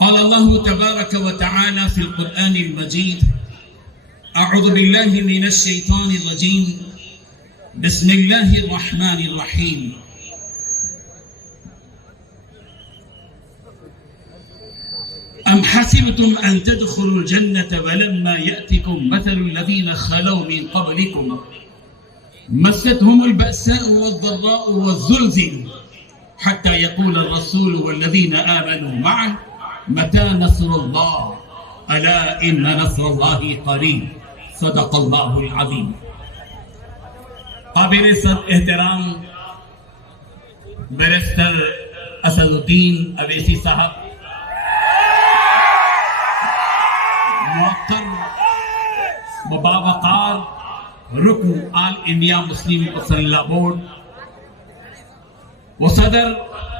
قال الله تبارك وتعالى في القرآن المجيد: أعوذ بالله من الشيطان الرجيم، بسم الله الرحمن الرحيم. أم حسبتم أن تدخلوا الجنة ولما يأتكم مثل الذين خلوا من قبلكم مستهم البأساء والضراء والزلزل حتى يقول الرسول والذين آمنوا معه متى نصر الله ألا إن نصر الله قريب. صدق اللہ العظیم. قابل احترام بیرسٹر اسد الدین اویسی صاحب، موقر و باوقار رکن آل انڈیا مسلم مسلح بورڈ و صدر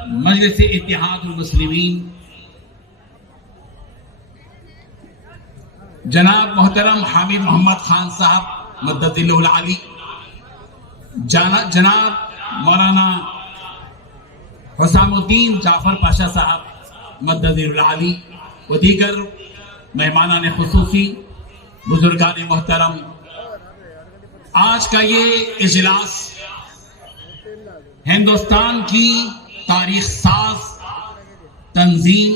مجلس اتحاد المسلمین جناب محترم حامد محمد خان صاحب مدد اللہ العلی، جناب مولانا حسام الدین جعفر پاشا صاحب مدد العلی و دیگر مہمانان خصوصی، بزرگان محترم، آج کا یہ اجلاس ہندوستان کی تاریخ ساز تنظیم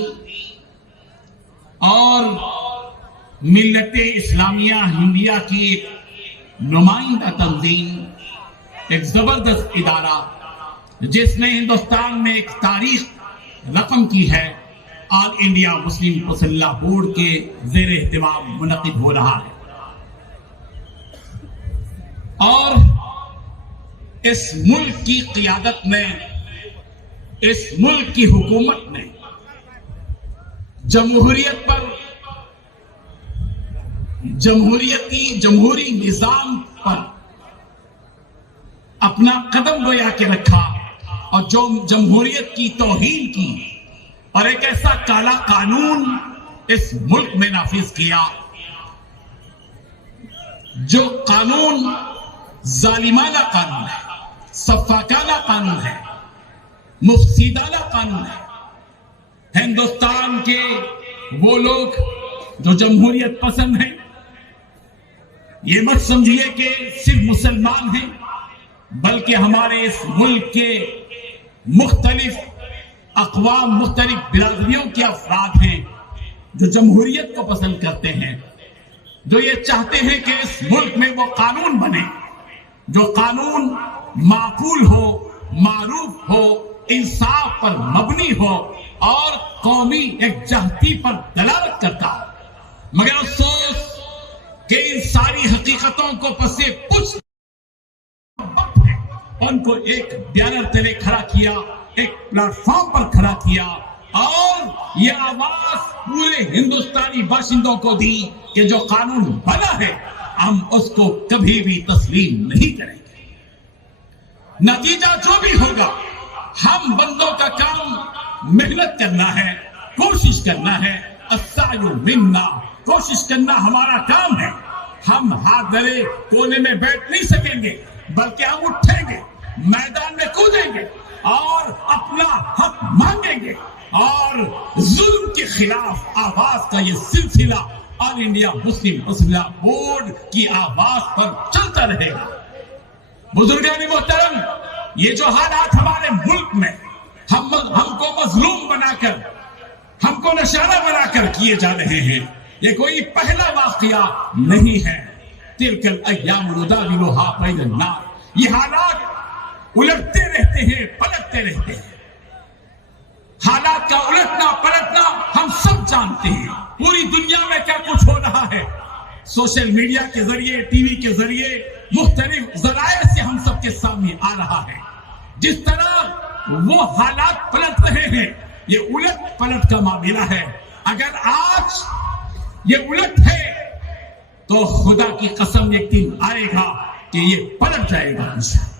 اور ملت اسلامیہ ہندیہ کی ایک نمائندہ تنظیم، ایک زبردست ادارہ جس نے ہندوستان میں ایک تاریخ رقم کی ہے، آل انڈیا مسلم مسلح بورڈ کے زیر اہتمام منعقد ہو رہا ہے. اور اس ملک کی قیادت نے، اس ملک کی حکومت نے جمہوریت پر، جمہوری نظام پر اپنا قدم گویا کے رکھا اور جو جمہوریت کی توہین کی اور ایک ایسا کالا قانون اس ملک میں نافذ کیا جو قانون ظالمانہ قانون ہے، سفاکانہ قانون ہے، مفسدانہ قانون ہے. ہندوستان کے وہ لوگ جو جمہوریت پسند ہیں، یہ مت سمجھیے کہ صرف مسلمان ہیں، بلکہ ہمارے اس ملک کے مختلف اقوام، مختلف برادریوں کے افراد ہیں جو جمہوریت کو پسند کرتے ہیں، جو یہ چاہتے ہیں کہ اس ملک میں وہ قانون بنے جو قانون معقول ہو، معروف ہو، انصاف پر مبنی ہو اور قومی یکجہتی پر دلالت کرتا ہو. مگر افسوس کہ ان ساری حقیقتوں کو پسے پوچھ ان کو ایک بیانر تلے کھڑا کیا، ایک پلیٹ فارم پر کھڑا کیا اور یہ آواز پورے ہندوستانی باشندوں کو دی کہ جو قانون بنا ہے ہم اس کو کبھی بھی تسلیم نہیں کریں گے. نتیجہ جو بھی ہوگا، ہم بندوں کا کام محنت کرنا ہے، کوشش کرنا ہے. السعی منا، کوشش کرنا ہمارا کام ہے. ہم ہاتھ دھرے کونے میں بیٹھ نہیں سکیں گے، بلکہ ہم اٹھیں گے، میدان میں کودیں گے اور اپنا حق مانگیں گے اور ظلم کے خلاف آواز کا یہ سلسلہ آل انڈیا مسلم مسلح بورڈ کی آواز پر چلتا رہے گا. بزرگان محترم، یہ جو حالات ہمارے ملک میں ہم کو مظلوم بنا کر، ہم کو نشانہ بنا کر کیے جا رہے ہیں، یہ کوئی پہلا واقعہ نہیں ہے. تلک الایام نداولها بین الناس، یہ حالات الٹتے رہتے ہیں، پلٹتے رہتے ہیں. حالات کا الٹنا پلٹنا ہم سب جانتے ہیں. پوری دنیا میں کیا کچھ ہو رہا ہے، سوشل میڈیا کے ذریعے، ٹی وی کے ذریعے، مختلف ذرائع سے ہم سب کے سامنے آ رہا ہے. جس طرح وہ حالات پلٹ رہے ہیں، یہ الٹ پلٹ کا معاملہ ہے. اگر آج یہ الٹ ہے تو خدا کی قسم ایک دن آئے گا کہ یہ پلٹ جائے گا انشاءاللہ.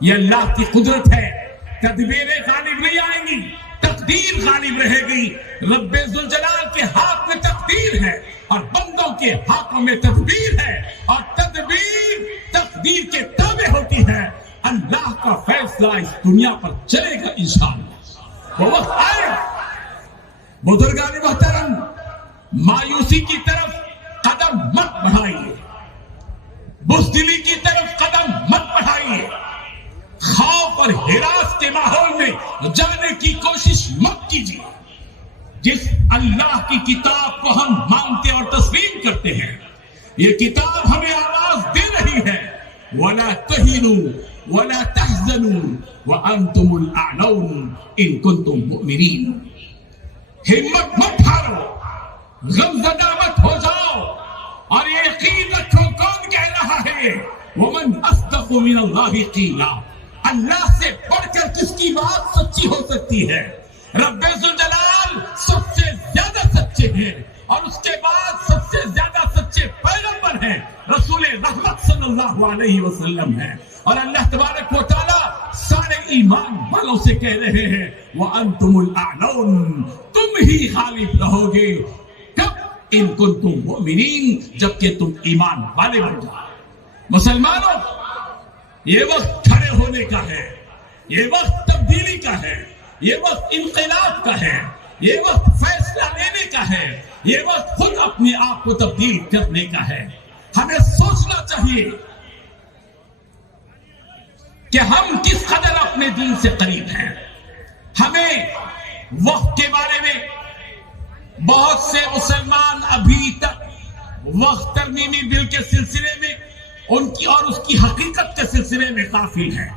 یہ اللہ کی قدرت ہے. تدبیریں غالب نہیں آئیں گی، تقدیر غالب رہے گی. رب ذوالجلال کے ہاتھ میں تقدیر ہے اور بندوں کے ہاتھوں میں تدبیر ہے، اور تدبیر تقدیر کے تابع ہوتی ہے. اللہ کا فیصلہ اس دنیا پر چلے گا انشاءاللہ. وہ وقت آئے گا. بزرگان محترم، مایوسی کی طرف قدم مت بڑھائیے، بزدلی کی طرف قدم مت بڑھائیے، خوف اور ہراس کے ماحول میں جانے کی کوشش مت کیجیے. جس اللہ کی کتاب کو ہم مانتے اور تسلیم کرتے ہیں، یہ کتاب ہمیں آواز دے رہی ہے، وَلَا تَهِنُوا وَلَا تَحْزَنُوا وَأَنْتُمُ الْأَعْلَوْنَ إِن كُنتُم مُؤْمِنِينَ. ہمت مت ہارو، غمزدہ مت ہو جاؤ اور یہ یقین رکھو کون کہہ رہا ہے؟ ومن اصدق من اللہ قیلا، اللہ سے بڑھ کر کس کی بات سچی ہو سکتی ہے؟ رب ذوالجلال سب سے زیادہ سچے ہیں، اور اس کے بعد سب سے زیادہ سچے پیغمبر ہیں رسول رحمت صلی اللہ علیہ وسلم ہیں، اور اللہ تبارک و تعالیٰ سارے ایمان والوں سے کہہ رہے ہیں وَأَنْتُمُ الْأَعْلَوْنَ، تم ہی غالب رہو گے، کب؟ ان کنتم مؤمنین، جبکہ تم ایمان والے بن جاؤ۔ مسلمانوں، یہ وقت کھڑے ہونے کا ہے، یہ وقت تبدیلی کا ہے، یہ وقت انقلاب کا ہے، یہ وقت فیصلہ لینے کا ہے، یہ وقت خود اپنے آپ کو تبدیل کرنے کا ہے۔ ہمیں سوچنا چاہیے کہ ہم کس قدر اپنے دین سے قریب ہیں۔ ہمیں وقت کے بارے میں بہت سے مسلمان ابھی تک وقت ترمیمی بل کے سلسلے میں ان کی اور اس کی حقیقت کے سلسلے میں غافل ہیں۔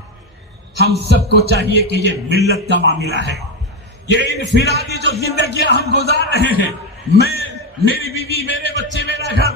ہم سب کو چاہیے کہ یہ ملت کا معاملہ ہے، یہ انفرادی جو زندگیاں ہم گزار رہے ہیں، میں، میری بیوی، میرے بچے، میرا گھر،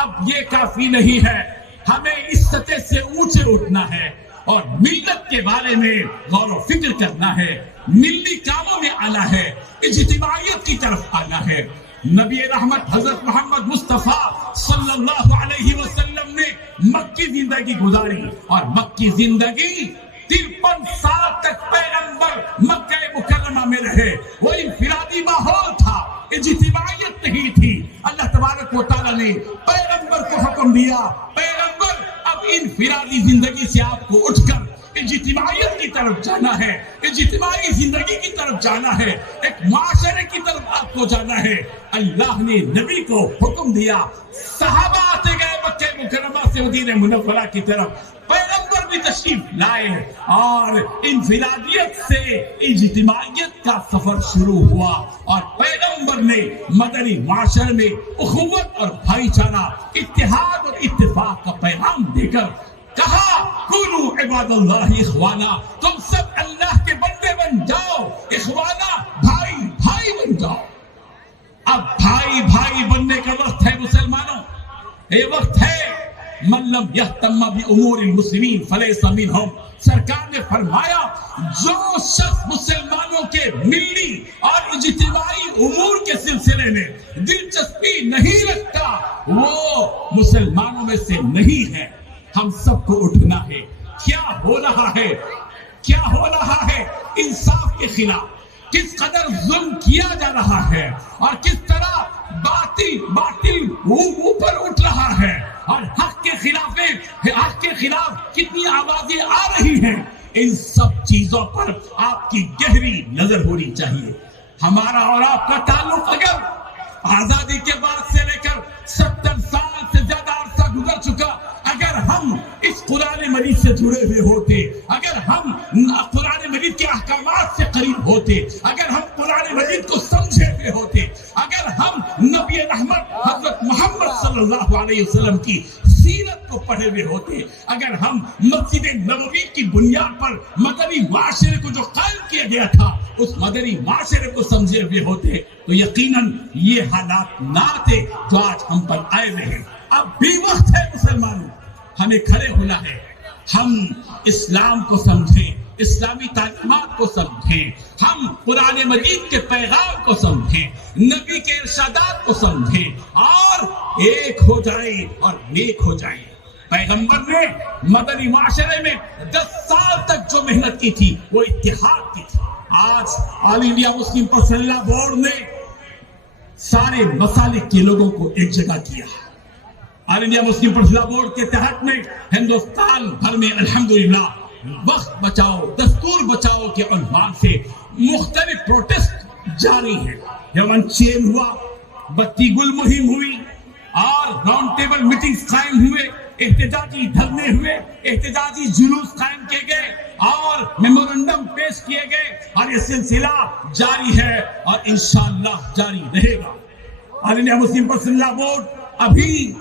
اب یہ کافی نہیں ہے۔ ہمیں اس سطح سے اونچے اٹھنا ہے اور ملت کے بارے میں غور و فکر کرنا ہے، ملی کاموں میں آنا ہے، اجتماعیت کی طرف آنا ہے۔ نبی رحمت حضرت محمد مصطفیٰ صلی اللہ علیہ وسلم نے مکی زندگی گزاری، اور مکی زندگی 53 سال تک پیغمبر مکہ مکرمہ میں رہے۔ وہ انفرادی ماحول تھا، اجتماعیت نہیں تھی۔ اللہ تبارک و تعالیٰ نے پیغمبر کو حکم دیا، پیغمبر اب انفرادی زندگی سے آپ کو اٹھ کر اجتماعیت کی طرف جانا ہے، اجتماعی زندگی کی طرف جانا ہے، ایک معاشرے کی طرف آپ کو جانا ہے۔ اللہ نے نبی کو حکم دیا، صحابہ آتے گئے مکہ مکرمہ سے مدینہ منورہ کی طرف، پیغمبر بھی تشریف لائے، اور انفرادیت سے اجتماعیت کا سفر شروع ہوا، اور پیغمبر نے مدنی معاشرے میں اخوت اور بھائی چارہ، اتحاد اور اتفاق کا پیغام دے کر کہا کونوا عباد اللہ اخوانا، تم سب اللہ کے بندے بن جاؤ، اخوانا، بھائی بھائی بن جاؤ۔ اب بھائی بھائی بننے کا وقت ہے مسلمانوں، یہ وقت ہے من لم یہتم بامور المسلمین فلیس منہم۔ سرکار نے فرمایا جو شخص مسلمانوں کے ملی اور اجتماعی امور کے سلسلے میں دلچسپی نہیں رکھتا وہ مسلمانوں میں سے نہیں ہے۔ ہم سب کو اٹھنا ہے۔ کیا ہو رہا ہے، کیا ہو رہا ہے انصاف کے خلاف، کس قدر ظلم کیا جا رہا ہے، اور کس طرح باطل اوپر اٹھ رہا ہے، اور حق کے خلاف کتنی آوازیں آ رہی ہیں۔ ان سب چیزوں پر آپ کی گہری نظر ہونی چاہیے۔ ہمارا اور آپ کا تعلق اگر آزادی کے بعد سے لے کر 70 سال سے زیادہ عرصہ گزر چکا، اگر ہم اس قرآن مجید سے جڑے ہوئے ہوتے، اگر ہم قرآن مجید کے احکامات سے قریب ہوتے، اگر ہم قرآن مجید کو سمجھے ہوئے ہوتے، اگر ہم نبی رحمت حضرت محمد صلی اللہ علیہ وسلم کی سیرت کو پڑھے ہوئے ہوتے، اگر ہم مسجد نبوی کی بنیاد پر مدنی معاشرے کو جو قائم کیا گیا تھا اس مدنی معاشرے کو سمجھے ہوئے ہوتے، تو یقیناً یہ حالات نہ آتے جو آج ہم پر آئے ہوئے ہیں۔ اب بھی وقت ہے مسلمانوں، ہمیں کھڑے ہونا ہے، ہم اسلام کو سمجھیں، اسلامی تعلیمات کو سمجھیں، ہم قرآن مجید کے پیغام کو سمجھیں، نبی کے ارشادات کو سمجھیں، اور ایک ہو جائیں اور نیک ہو جائیں۔ پیغمبر نے مدنی معاشرے میں 10 سال تک جو محنت کی تھی وہ اتحاد کی تھی۔ آج آل انڈیا مسلم پرسنل بورڈ نے سارے مسالک کے لوگوں کو ایک جگہ کیا۔ آل انڈیا مسلم پرسنل بورڈ کے تحت میں ہندوستان بھر میں الحمدللہ وقت بچاؤ، دستور بچاؤ کے عنوان سے مختلف پروٹیسٹ جاری ہیں۔ یمن چین ہوا، بتی گل مہم ہوئی، اور راؤنڈ ٹیبل میٹنگز قائم ہوئے، احتجاجی دھرنے ہوئے، احتجاجی جلوس قائم کیے گئے، اور میمورنڈم پیش کیے گئے، اور یہ سلسلہ جاری ہے اور انشاءاللہ جاری رہے گا۔ آل انڈیا مسلم پرسنل بورڈ ابھی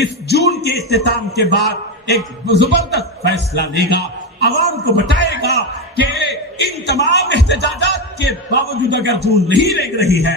اس جون کے اختتام کے بعد ایک زبردست فیصلہ لے گا، عوام کو بتائے گا کہ ان تمام احتجاجات کے باوجود اگر جون نہیں لگ رہی ہے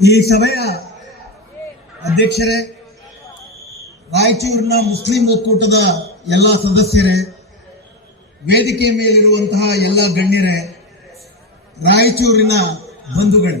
ಈ ಸಭೆಯ ಅಧ್ಯಕ್ಷರೇ, ರಾಯಚೂರಿನ ಮುಸ್ಲಿಂ ಒಕ್ಕೂಟದ ಎಲ್ಲ ಸದಸ್ಯರೇ, ವೇದಿಕೆ ಮೇಲಿರುವಂತಹ ಎಲ್ಲ ಗಣ್ಯರೇ, ರಾಯಚೂರಿನ ಬಂಧುಗಳೇ,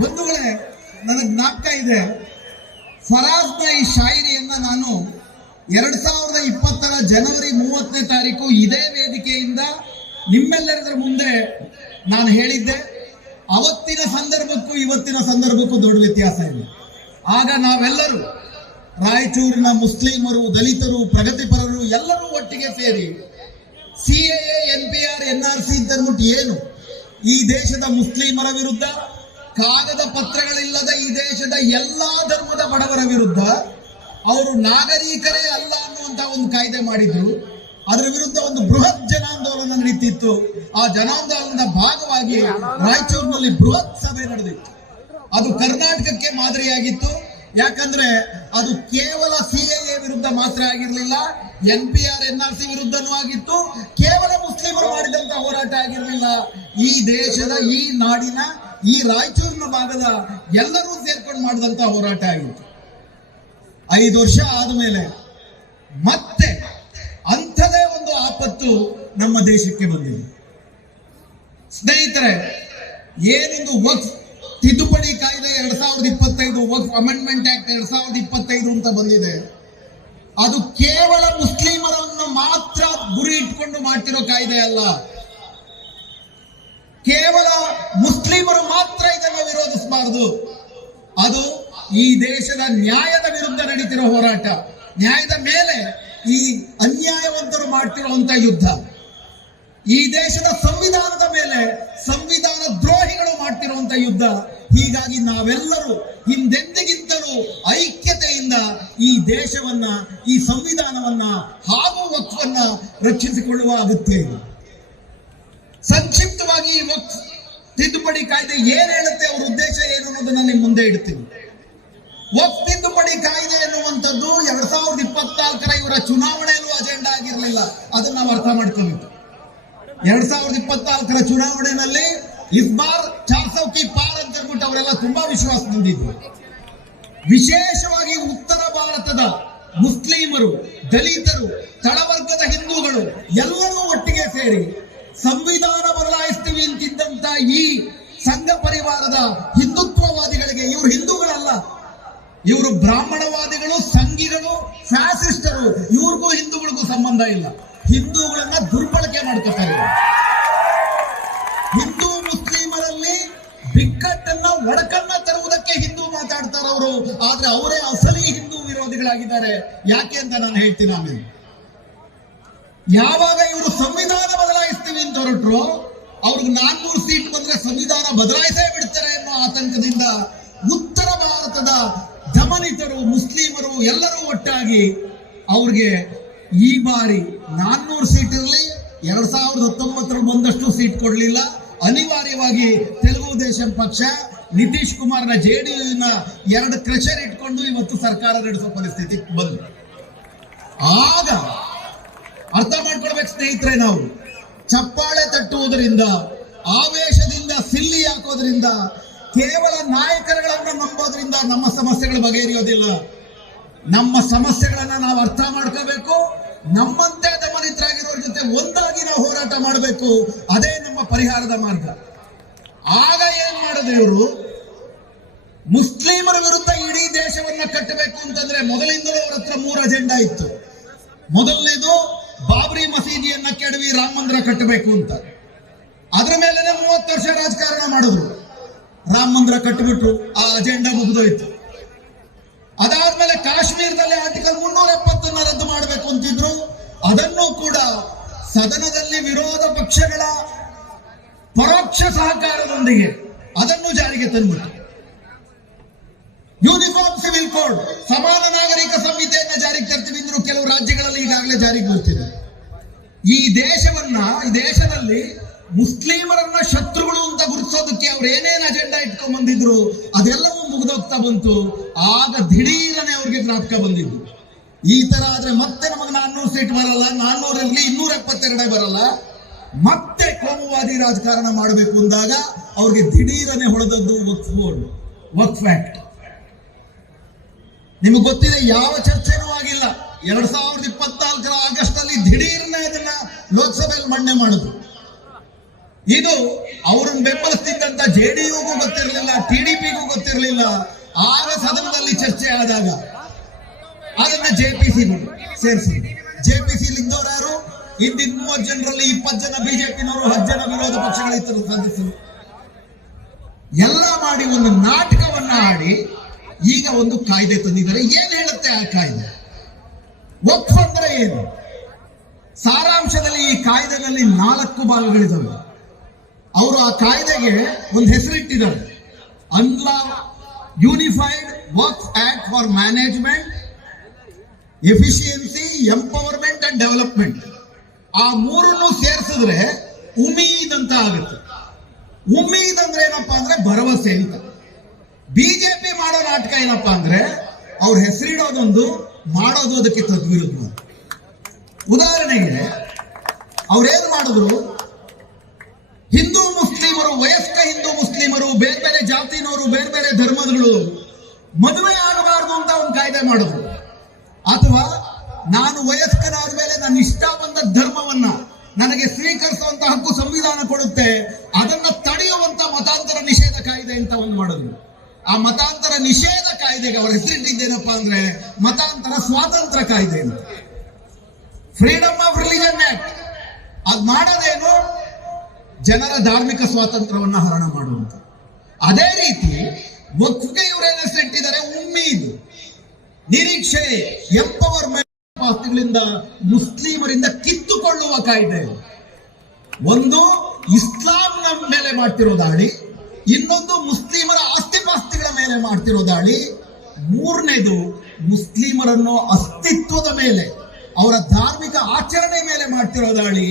ಬಂಧುಗಳೇ, ನನಗೆ ಜ್ಞಾಪಕ ಇದೆ, ಫರಾಜ್ನ ಈ ಶಾಯರಿಯನ್ನ ನಾನು 2020 ಜನವರಿ 30ನೇ ತಾರೀಕು ಇದೇ ವೇದಿಕೆಯಿಂದ ನಿಮ್ಮೆಲ್ಲರ ಮುಂದೆ ನಾನು ಹೇಳಿದ್ದೆ. ಅವತ್ತಿನ ಸಂದರ್ಭಕ್ಕೂ ಇವತ್ತಿನ ಸಂದರ್ಭಕ್ಕೂ ದೊಡ್ಡ ವ್ಯತ್ಯಾಸ ಇದೆ. ಆಗ ನಾವೆಲ್ಲರೂ ರಾಯಚೂರಿನ ಮುಸ್ಲಿಮರು, ದಲಿತರು, ಪ್ರಗತಿಪರರು ಎಲ್ಲರೂ ಒಟ್ಟಿಗೆ ಸೇರಿ ಸಿಎಎ, NPR, NRC ಅಂತಂದ್ಬಿಟ್ಟು ಏನು ಈ ದೇಶದ ಮುಸ್ಲಿಮರ ವಿರುದ್ಧ, ಕಾಗದ ಪತ್ರಗಳಿಲ್ಲದ ಈ ದೇಶದ ಎಲ್ಲಾ ಧರ್ಮದ ಬಡವರ ವಿರುದ್ಧ, ಅವರು ನಾಗರಿಕರೇ ಅಲ್ಲ ಅನ್ನುವಂತ ಒಂದು ಕಾಯ್ದೆ ಮಾಡಿದ್ರು. ಅದರ ವಿರುದ್ಧ ಒಂದು ಬೃಹತ್ ಜನಾಂದೋಲನ ನಡೀತಿತ್ತು. ಆ ಜನಾಂದೋಲನದ ಭಾಗವಾಗಿ ರಾಯಚೂರಿನಲ್ಲಿ ಬೃಹತ್ ಸಭೆ ನಡೆದಿತ್ತು. ಅದು ಕರ್ನಾಟಕಕ್ಕೆ ಮಾದರಿಯಾಗಿತ್ತು. ಯಾಕಂದ್ರೆ ಅದು ಕೇವಲ ಸಿಎಎ ವಿರುದ್ಧ ಮಾತ್ರ ಆಗಿರಲಿಲ್ಲ, NPR, NRC ವಿರುದ್ಧನೂ ಆಗಿತ್ತು. ಕೇವಲ ಮುಸ್ಲಿಮರು ಮಾಡಿದಂತ ಹೋರಾಟ ಆಗಿರಲಿಲ್ಲ. ಈ ದೇಶದ, ಈ ನಾಡಿನ, ಈ ರಾಯಚೂರಿನ ಭಾಗದ ಎಲ್ಲರೂ ಸೇರ್ಕೊಂಡು ಮಾಡಿದಂತ ಹೋರಾಟ ಆಗಿತ್ತು. 5 ವರ್ಷ ಆದ್ಮೇಲೆ ಮತ್ತೆ ಅಂಥದೇ ಒಂದು ಆಪತ್ತು ನಮ್ಮ ದೇಶಕ್ಕೆ ಬಂದಿದೆ. ಸ್ನೇಹಿತರೆ, ಏನೊಂದು ವಕ್ಫ್ ತಿದ್ದುಪಡಿ ಕಾಯ್ದೆ 2025, ವಕ್ಫ್ ಅಮೆಂಡ್ಮೆಂಟ್ ಆಕ್ಟ್ 2025 ಅಂತ ಬಂದಿದೆ. ಅದು ಕೇವಲ ಮುಸ್ಲಿಮರನ್ನು ಮಾತ್ರ ಗುರಿ ಇಟ್ಕೊಂಡು ಮಾಡ್ತಿರೋ ಕಾಯ್ದೆ ಅಲ್ಲ. ಕೇವಲ ಮುಸ್ಲಿಮರು ಮಾತ್ರ ಇದನ್ನು ವಿರೋಧಿಸಬಾರದು. ಅದು ಈ ದೇಶದ ನ್ಯಾಯದ ವಿರುದ್ಧ ನಡೀತಿರೋ ಹೋರಾಟ, ನ್ಯಾಯದ ಮೇಲೆ ಈ ಅನ್ಯಾಯವಂತರು ಮಾಡ್ತಿರುವಂತ ಯುದ್ಧ, ಈ ದೇಶದ ಸಂವಿಧಾನದ ಮೇಲೆ ಸಂವಿಧಾನ ದ್ರೋಹಿಗಳು ಮಾಡ್ತಿರುವಂತ ಯುದ್ಧ. ಹೀಗಾಗಿ ನಾವೆಲ್ಲರೂ ಹಿಂದೆಂದಿಗಿಂತಲೂ ಐಕ್ಯತೆಯಿಂದ ಈ ದೇಶವನ್ನ, ಈ ಸಂವಿಧಾನವನ್ನ ಹಾಗೂ ವಕ್ಫನ್ನ ರಕ್ಷಿಸಿಕೊಳ್ಳುವ ಅಗತ್ಯ ಇದೆ. ಸಂಕ್ಷಿಪ್ತವಾಗಿ ಈ ವಕ್ಫ್ ತಿದ್ದುಪಡಿ ಕಾಯ್ದೆ ಏನ್ ಹೇಳುತ್ತೆ, ಅವರ ಉದ್ದೇಶ ಏನು ಅನ್ನೋದನ್ನ ನಿಮ್ಮ ಮುಂದೆ ಇಡ್ತೀವಿ. ವಕ್ಫ್ ತಿದ್ದುಪಡಿ ಕಾಯ್ದೆ ಎನ್ನುವಂಥದ್ದು 2024 ಇವರ ಚುನಾವಣೆಯಲ್ಲೂ ಅಜೆಂಡಾ ಆಗಿರಲಿಲ್ಲ. ಅದನ್ನ ನಾವು ಅರ್ಥ ಮಾಡ್ಕೋಬೇಕು. 2024 ಚುನಾವಣೆಯಲ್ಲಿ ಇಸ್ ಬಾರ್ 400 ಕಿ ಪಾರ್ ಅಂತ ಹೇಳ್ಬಿಟ್ಟು ಅವರೆಲ್ಲ ತುಂಬಾ ವಿಶ್ವಾಸ ಹೊಂದಿದ್ರು. ವಿಶೇಷವಾಗಿ ಉತ್ತರ ಭಾರತದ ಮುಸ್ಲಿಮರು, ದಲಿತರು, ತಳವರ್ಗದ ಹಿಂದೂಗಳು ಎಲ್ಲರೂ ಒಟ್ಟಿಗೆ ಸೇರಿ ಸಂವಿಧಾನ ಬದಲಾಯಿಸ್ತೀವಿ ಅಂತಿದ್ದಂತ ಈ ಸಂಘ ಪರಿವಾರದ ಹಿಂದುತ್ವವಾದಿಗಳಿಗೆ, ಇವರು ಹಿಂದೂಗಳಲ್ಲ, ಇವರು ಬ್ರಾಹ್ಮಣವಾದಿಗಳು, ಸಂಘಿಗಳು, ಫ್ಯಾಸಿಸ್ಟರು, ಇವ್ರಿಗೂ ಹಿಂದೂಗಳಿಗೂ ಸಂಬಂಧ ಇಲ್ಲ. ಹಿಂದೂಗಳನ್ನ ದುರ್ಬಳಕೆ ಮಾಡ್ಕೊತಾರೆ. ಹಿಂದೂ ಮುಸ್ಲಿಮರಲ್ಲಿ ಬಿಕ್ಕಟ್ಟನ್ನ, ಒಡಕನ್ನ ತರುವುದಕ್ಕೆ ಹಿಂದೂ ಮಾತಾಡ್ತಾರೆ ಅವರು. ಆದ್ರೆ ಅವರೇ ಅಸಲಿ ಹಿಂದೂ ವಿರೋಧಿಗಳಾಗಿದ್ದಾರೆ. ಯಾಕೆ ಅಂತ ನಾನು ಹೇಳ್ತೀನಿ ಆಮೇಲೆ. ಯಾವಾಗ ಇವರು ಸಂವಿಧಾನ ಬದಲಾಯಿಸ್ತೀವಿ ಅಂತ ಹೊರಟ್ರು, ಅವ್ರಿಗೆ 400 ಸೀಟ್ ಬಂದ್ರೆ ಸಂವಿಧಾನ ಬದಲಾಯಿಸೇ ಬಿಡ್ತಾರೆ ಅನ್ನೋ ಆತಂಕದಿಂದ ಉತ್ತರ ಭಾರತದ ದಮನಿತರು, ಮುಸ್ಲಿಮರು ಎಲ್ಲರೂ ಒಟ್ಟಾಗಿ ಅವ್ರಿಗೆ ಈ ಬಾರಿ 400 ಸೀಟ್ ಇರಲಿ, 2019 ಒಂದಷ್ಟು ಸೀಟ್ ಕೊಡಲಿಲ್ಲ. ಅನಿವಾರ್ಯವಾಗಿ ತೆಲುಗು ದೇಶಂ ಪಕ್ಷ ನಿತೀಶ್ ಕುಮಾರ್ನ ಜೆಡಿಯುನ 2 ಕ್ರಷರ್ ಇಟ್ಕೊಂಡು ಇವತ್ತು ಸರ್ಕಾರ ನಡೆಸೋ ಪರಿಸ್ಥಿತಿ ಬಂತು. ಆಗ ಅರ್ಥ ಮಾಡ್ಕೊಳ್ಬೇಕು ಸ್ನೇಹಿತರೆ, ನಾವು ಚಪ್ಪಾಳೆ ತಟ್ಟುವುದರಿಂದ, ಆವೇಶದಿಂದ ಸಿಲ್ಲಿ ಹಾಕೋದ್ರಿಂದ, ಕೇವಲ ನಾಯಕರುಗಳನ್ನು ನಂಬೋದ್ರಿಂದ ನಮ್ಮ ಸಮಸ್ಯೆಗಳು ಬಗೆಹರಿಯೋದಿಲ್ಲ. ನಮ್ಮ ಸಮಸ್ಯೆಗಳನ್ನ ನಾವು ಅರ್ಥ ಮಾಡ್ಕೋಬೇಕು. ನಮ್ಮಂತೆ ದಮನಿತರಾಗಿರೋರ ಜೊತೆ ಒಂದಾಗಿ ನಾವು ಹೋರಾಟ ಮಾಡಬೇಕು. ಅದೇ ನಮ್ಮ ಪರಿಹಾರದ ಮಾರ್ಗ. ಆಗ ಏನ್ ಮಾಡಿದ್ರು ಇವರು, ಮುಸ್ಲಿಮರ ವಿರುದ್ಧ ಇಡೀ ದೇಶವನ್ನ ಕಟ್ಟಬೇಕು ಅಂತಂದ್ರೆ ಮೊದಲಿಂದಲೂ ಅವರ ಹತ್ರ 3 ಅಜೆಂಡಾ ಇತ್ತು. ಮೊದಲನೇದು ಬಾಬ್ರಿ ಮಸೀದಿಯನ್ನ ಕೆಡವಿ ರಾಮ ಮಂದಿರ ಕಟ್ಟಬೇಕು ಅಂತ. ಅದ್ರ ಮೇಲೆ 30 ವರ್ಷ ರಾಜಕಾರಣ ಮಾಡಿದ್ರು. ರಾಮ ಮಂದಿರ ಕಟ್ಟಿಬಿಟ್ರು, ಆ ಅಜೆಂಡಾ ಮುಗಿದೋಯ್ತು. ಅದಾದ್ಮೇಲೆ ಕಾಶ್ಮೀರದಲ್ಲಿ ಆರ್ಟಿಕಲ್ 370 ರದ್ದು ಮಾಡಬೇಕು ಅಂತಿದ್ರು. ಅದನ್ನು ಕೂಡ ಸದನದಲ್ಲಿ ವಿರೋಧ ಪಕ್ಷಗಳ ಪರೋಕ್ಷ ಸಹಕಾರದೊಂದಿಗೆ ಅದನ್ನು ಜಾರಿಗೆ ತಂದ್ಬಿಟ್ಟು ಯೂನಿಫಾರ್ಮ್ ಸಿವಿಲ್ ಕೋಡ್, ಸಮಾನ ನಾಗರಿಕ ಸಂಹಿತೆಯನ್ನ ಜಾರಿಗೆ ತರ್ತೀವಿ ಅಂದ್ರು. ಕೆಲವು ರಾಜ್ಯಗಳಲ್ಲಿ ಈಗಾಗಲೇ ಜಾರಿಗೆ ಬರ್ತಿದೆ. ಈ ದೇಶವನ್ನ, ಈ ದೇಶದಲ್ಲಿ ಮುಸ್ಲಿಮರನ್ನ ಶತ್ರುಗಳು ಅಂತ ಗುರುತಿಸೋದಕ್ಕೆ ಅವ್ರು ಏನೇನು ಅಜೆಂಡಾ ಇಟ್ಕೊಂಡ್ ಬಂದಿದ್ರು ಅದೆಲ್ಲವೂ ಮುಗಿದೋಗ್ತಾ ಬಂತು. ಆಗ ದಿಢೀರನೆ ಅವ್ರಿಗೆ ಜ್ಞಾಪಕ ಬಂದಿದ್ದು, ಈ ತರ ಆದ್ರೆ ಮತ್ತೆ ನಮಗೆ 400 ಸೀಟ್ ಬರಲ್ಲ, 400 ಇರ್ಲಿ 272 ಬರಲ್ಲ, ಮತ್ತೆ ಕೋಮುವಾದಿ ರಾಜಕಾರಣ ಮಾಡಬೇಕು ಅಂದಾಗ ಅವ್ರಿಗೆ ದಿಢೀರನೆ ಹೊಡೆದದ್ದು ವಕ್ಫ್ ಆಕ್ಟ್. ನಿಮಗೆ ಗೊತ್ತಿದೆ, ಯಾವ ಚರ್ಚೆನೂ ಆಗಿಲ್ಲ. 2024 ಆಗಸ್ಟ್ ಅಲ್ಲಿ ದಿಢೀರ್ನೆ ಅದನ್ನ ಲೋಕಸಭೆಯಲ್ಲಿ ಮಂಡನೆ ಮಾಡಿದ್ರು. ಇದು ಅವರನ್ನು ಬೆಂಬಲಿಸ್ತಿದ್ದಂತ ಜೆಡಿಯುಗೂ ಗೊತ್ತಿರಲಿಲ್ಲ, ಟಿಡಿಪಿಗೂ ಗೊತ್ತಿರಲಿಲ್ಲ. ಆಗ ಸದನದಲ್ಲಿ ಚರ್ಚೆ ಆದಾಗ ಅದನ್ನ ಜೆಪಿಸಿ ಸೇರಿಸಿದ್ರು. ಜೆಪಿಸಿ ಇದ್ದವರು ಯಾರು? ಹಿಂದಿನ 30 ಜನರಲ್ಲಿ 20 ಜನ ಬಿಜೆಪಿನವರು, 10 ಜನ ವಿರೋಧ ಪಕ್ಷಗಳ ಇತರ ಸದಸ್ಯರು ಎಲ್ಲ ಮಾಡಿ ಒಂದು ನಾಟಕವನ್ನ ಆಡಿ ಈಗ ಒಂದು ಕಾಯ್ದೆ ತಂದಿದ್ದಾರೆ. ಏನ್ ಹೇಳುತ್ತೆ ಆ ಕಾಯ್ದೆ? ವಕ್ಫ್ ಅಂದ್ರೆ ಏನು? ಸಾರಾಂಶದಲ್ಲಿ ಈ ಕಾಯ್ದೆನಲ್ಲಿ 4 ಭಾಗಗಳಿದ್ದಾವೆ. ಅವರು ಆ ಕಾಯ್ದೆಗೆ ಒಂದು ಹೆಸರಿಟ್ಟಿದ್ದಾರೆ, unified Waqf act for management, efficiency, empowerment and development. ಆ 3 ಸೇರಿಸಿದ್ರೆ ಉಮೀದ್ ಅಂತ ಆಗುತ್ತೆ. ಉಮೀದ್ ಅಂದ್ರೆ ಏನಪ್ಪಾ ಅಂದ್ರೆ ಭರವಸೆ ಅಂತ. ಬಿಜೆಪಿ ಮಾಡೋ ನಾಟಕ ಏನಪ್ಪಾ ಅಂದ್ರೆ ಅವ್ರ ಹೆಸರಿಡೋದೊಂದು, ಮಾಡೋದು ಅದಕ್ಕೆ ತದ್ವಿರುದ್ಧ. ಉದಾಹರಣೆಗೆ ಅವ್ರೇನು ಮಾಡಿದ್ರು, ಹಿಂದೂ ಮುಸ್ಲಿಮರು, ವಯಸ್ಕ ಹಿಂದೂ ಮುಸ್ಲಿಮರು, ಬೇರೆ ಬೇರೆ ಜಾತಿನವರು, ಬೇರೆ ಬೇರೆ ಧರ್ಮಗಳು ಮದುವೆ ಆಗಬಾರದು ಅಂತ ಒಂದು ಕಾಯ್ದೆ ಮಾಡಿದ್ರು. ಅಥವಾ ನಾನು ವಯಸ್ಕನಾದ ಮೇಲೆ ನನ್ನ ಇಷ್ಟ ಬಂದ ಧರ್ಮವನ್ನ ನನಗೆ ಸ್ವೀಕರಿಸುವಂತ ಹಕ್ಕು ಸಂವಿಧಾನ ಕೊಡುತ್ತೆ, ಅದನ್ನ ತಡೆಯುವಂತ ಮತಾಂತರ ನಿಷೇಧ ಕಾಯ್ದೆ ಅಂತ ಒಂದು ಮಾಡಿದ್ರು. ಆ ಮತಾಂತರ ನಿಷೇಧ ಕಾಯ್ದೆಗೆ ಅವರ ಹೆಸರಿಟ್ಟಿದ್ದೇನಪ್ಪಾ ಅಂದ್ರೆ ಮತಾಂತರ ಸ್ವಾತಂತ್ರ್ಯ ಕಾಯ್ದೆ ಅಂತ, ಫ್ರೀಡಮ್ ಆಫ್ ರಿಲಿಜನ್ ಆಕ್ಟ್. ಅದ್ ಮಾಡೋದೇನು? ಜನರ ಧಾರ್ಮಿಕ ಸ್ವಾತಂತ್ರ್ಯವನ್ನ ಹರಣ ಮಾಡುವಂತ. ಅದೇ ರೀತಿ ವಕ್ಫ್ಗೆ ಇವರೇನ ಹೆಸರಿಟ್ಟಿದ್ದಾರೆ ಉಮ್ಮೀದ್, ನಿರೀಕ್ಷೆ, ಎಂಪವರ್ಮೆಂಟ್. ಆಸ್ತಿಗಳಿಂದ ಮುಸ್ಲಿಮರಿಂದ ಕಿತ್ತುಕೊಳ್ಳುವ ಕಾಯ್ದೆ. ಒಂದು ಇಸ್ಲಾಂನ ಮೇಲೆ ಮಾಡ್ತಿರೋ ದಾಳಿ, ಇನ್ನೊಂದು ಮುಸ್ಲಿಮರ ಆಸ್ತಿಪಾಸ್ತಿಗಳ ಮೇಲೆ ಮಾಡ್ತಿರೋ ದಾಳಿ, ಮೂರನೇದು ಮುಸ್ಲಿಮರನ್ನು ಅಸ್ತಿತ್ವದ ಮೇಲೆ ಅವರ ಧಾರ್ಮಿಕ ಆಚರಣೆ ಮೇಲೆ ಮಾಡ್ತಿರೋ ದಾಳಿ.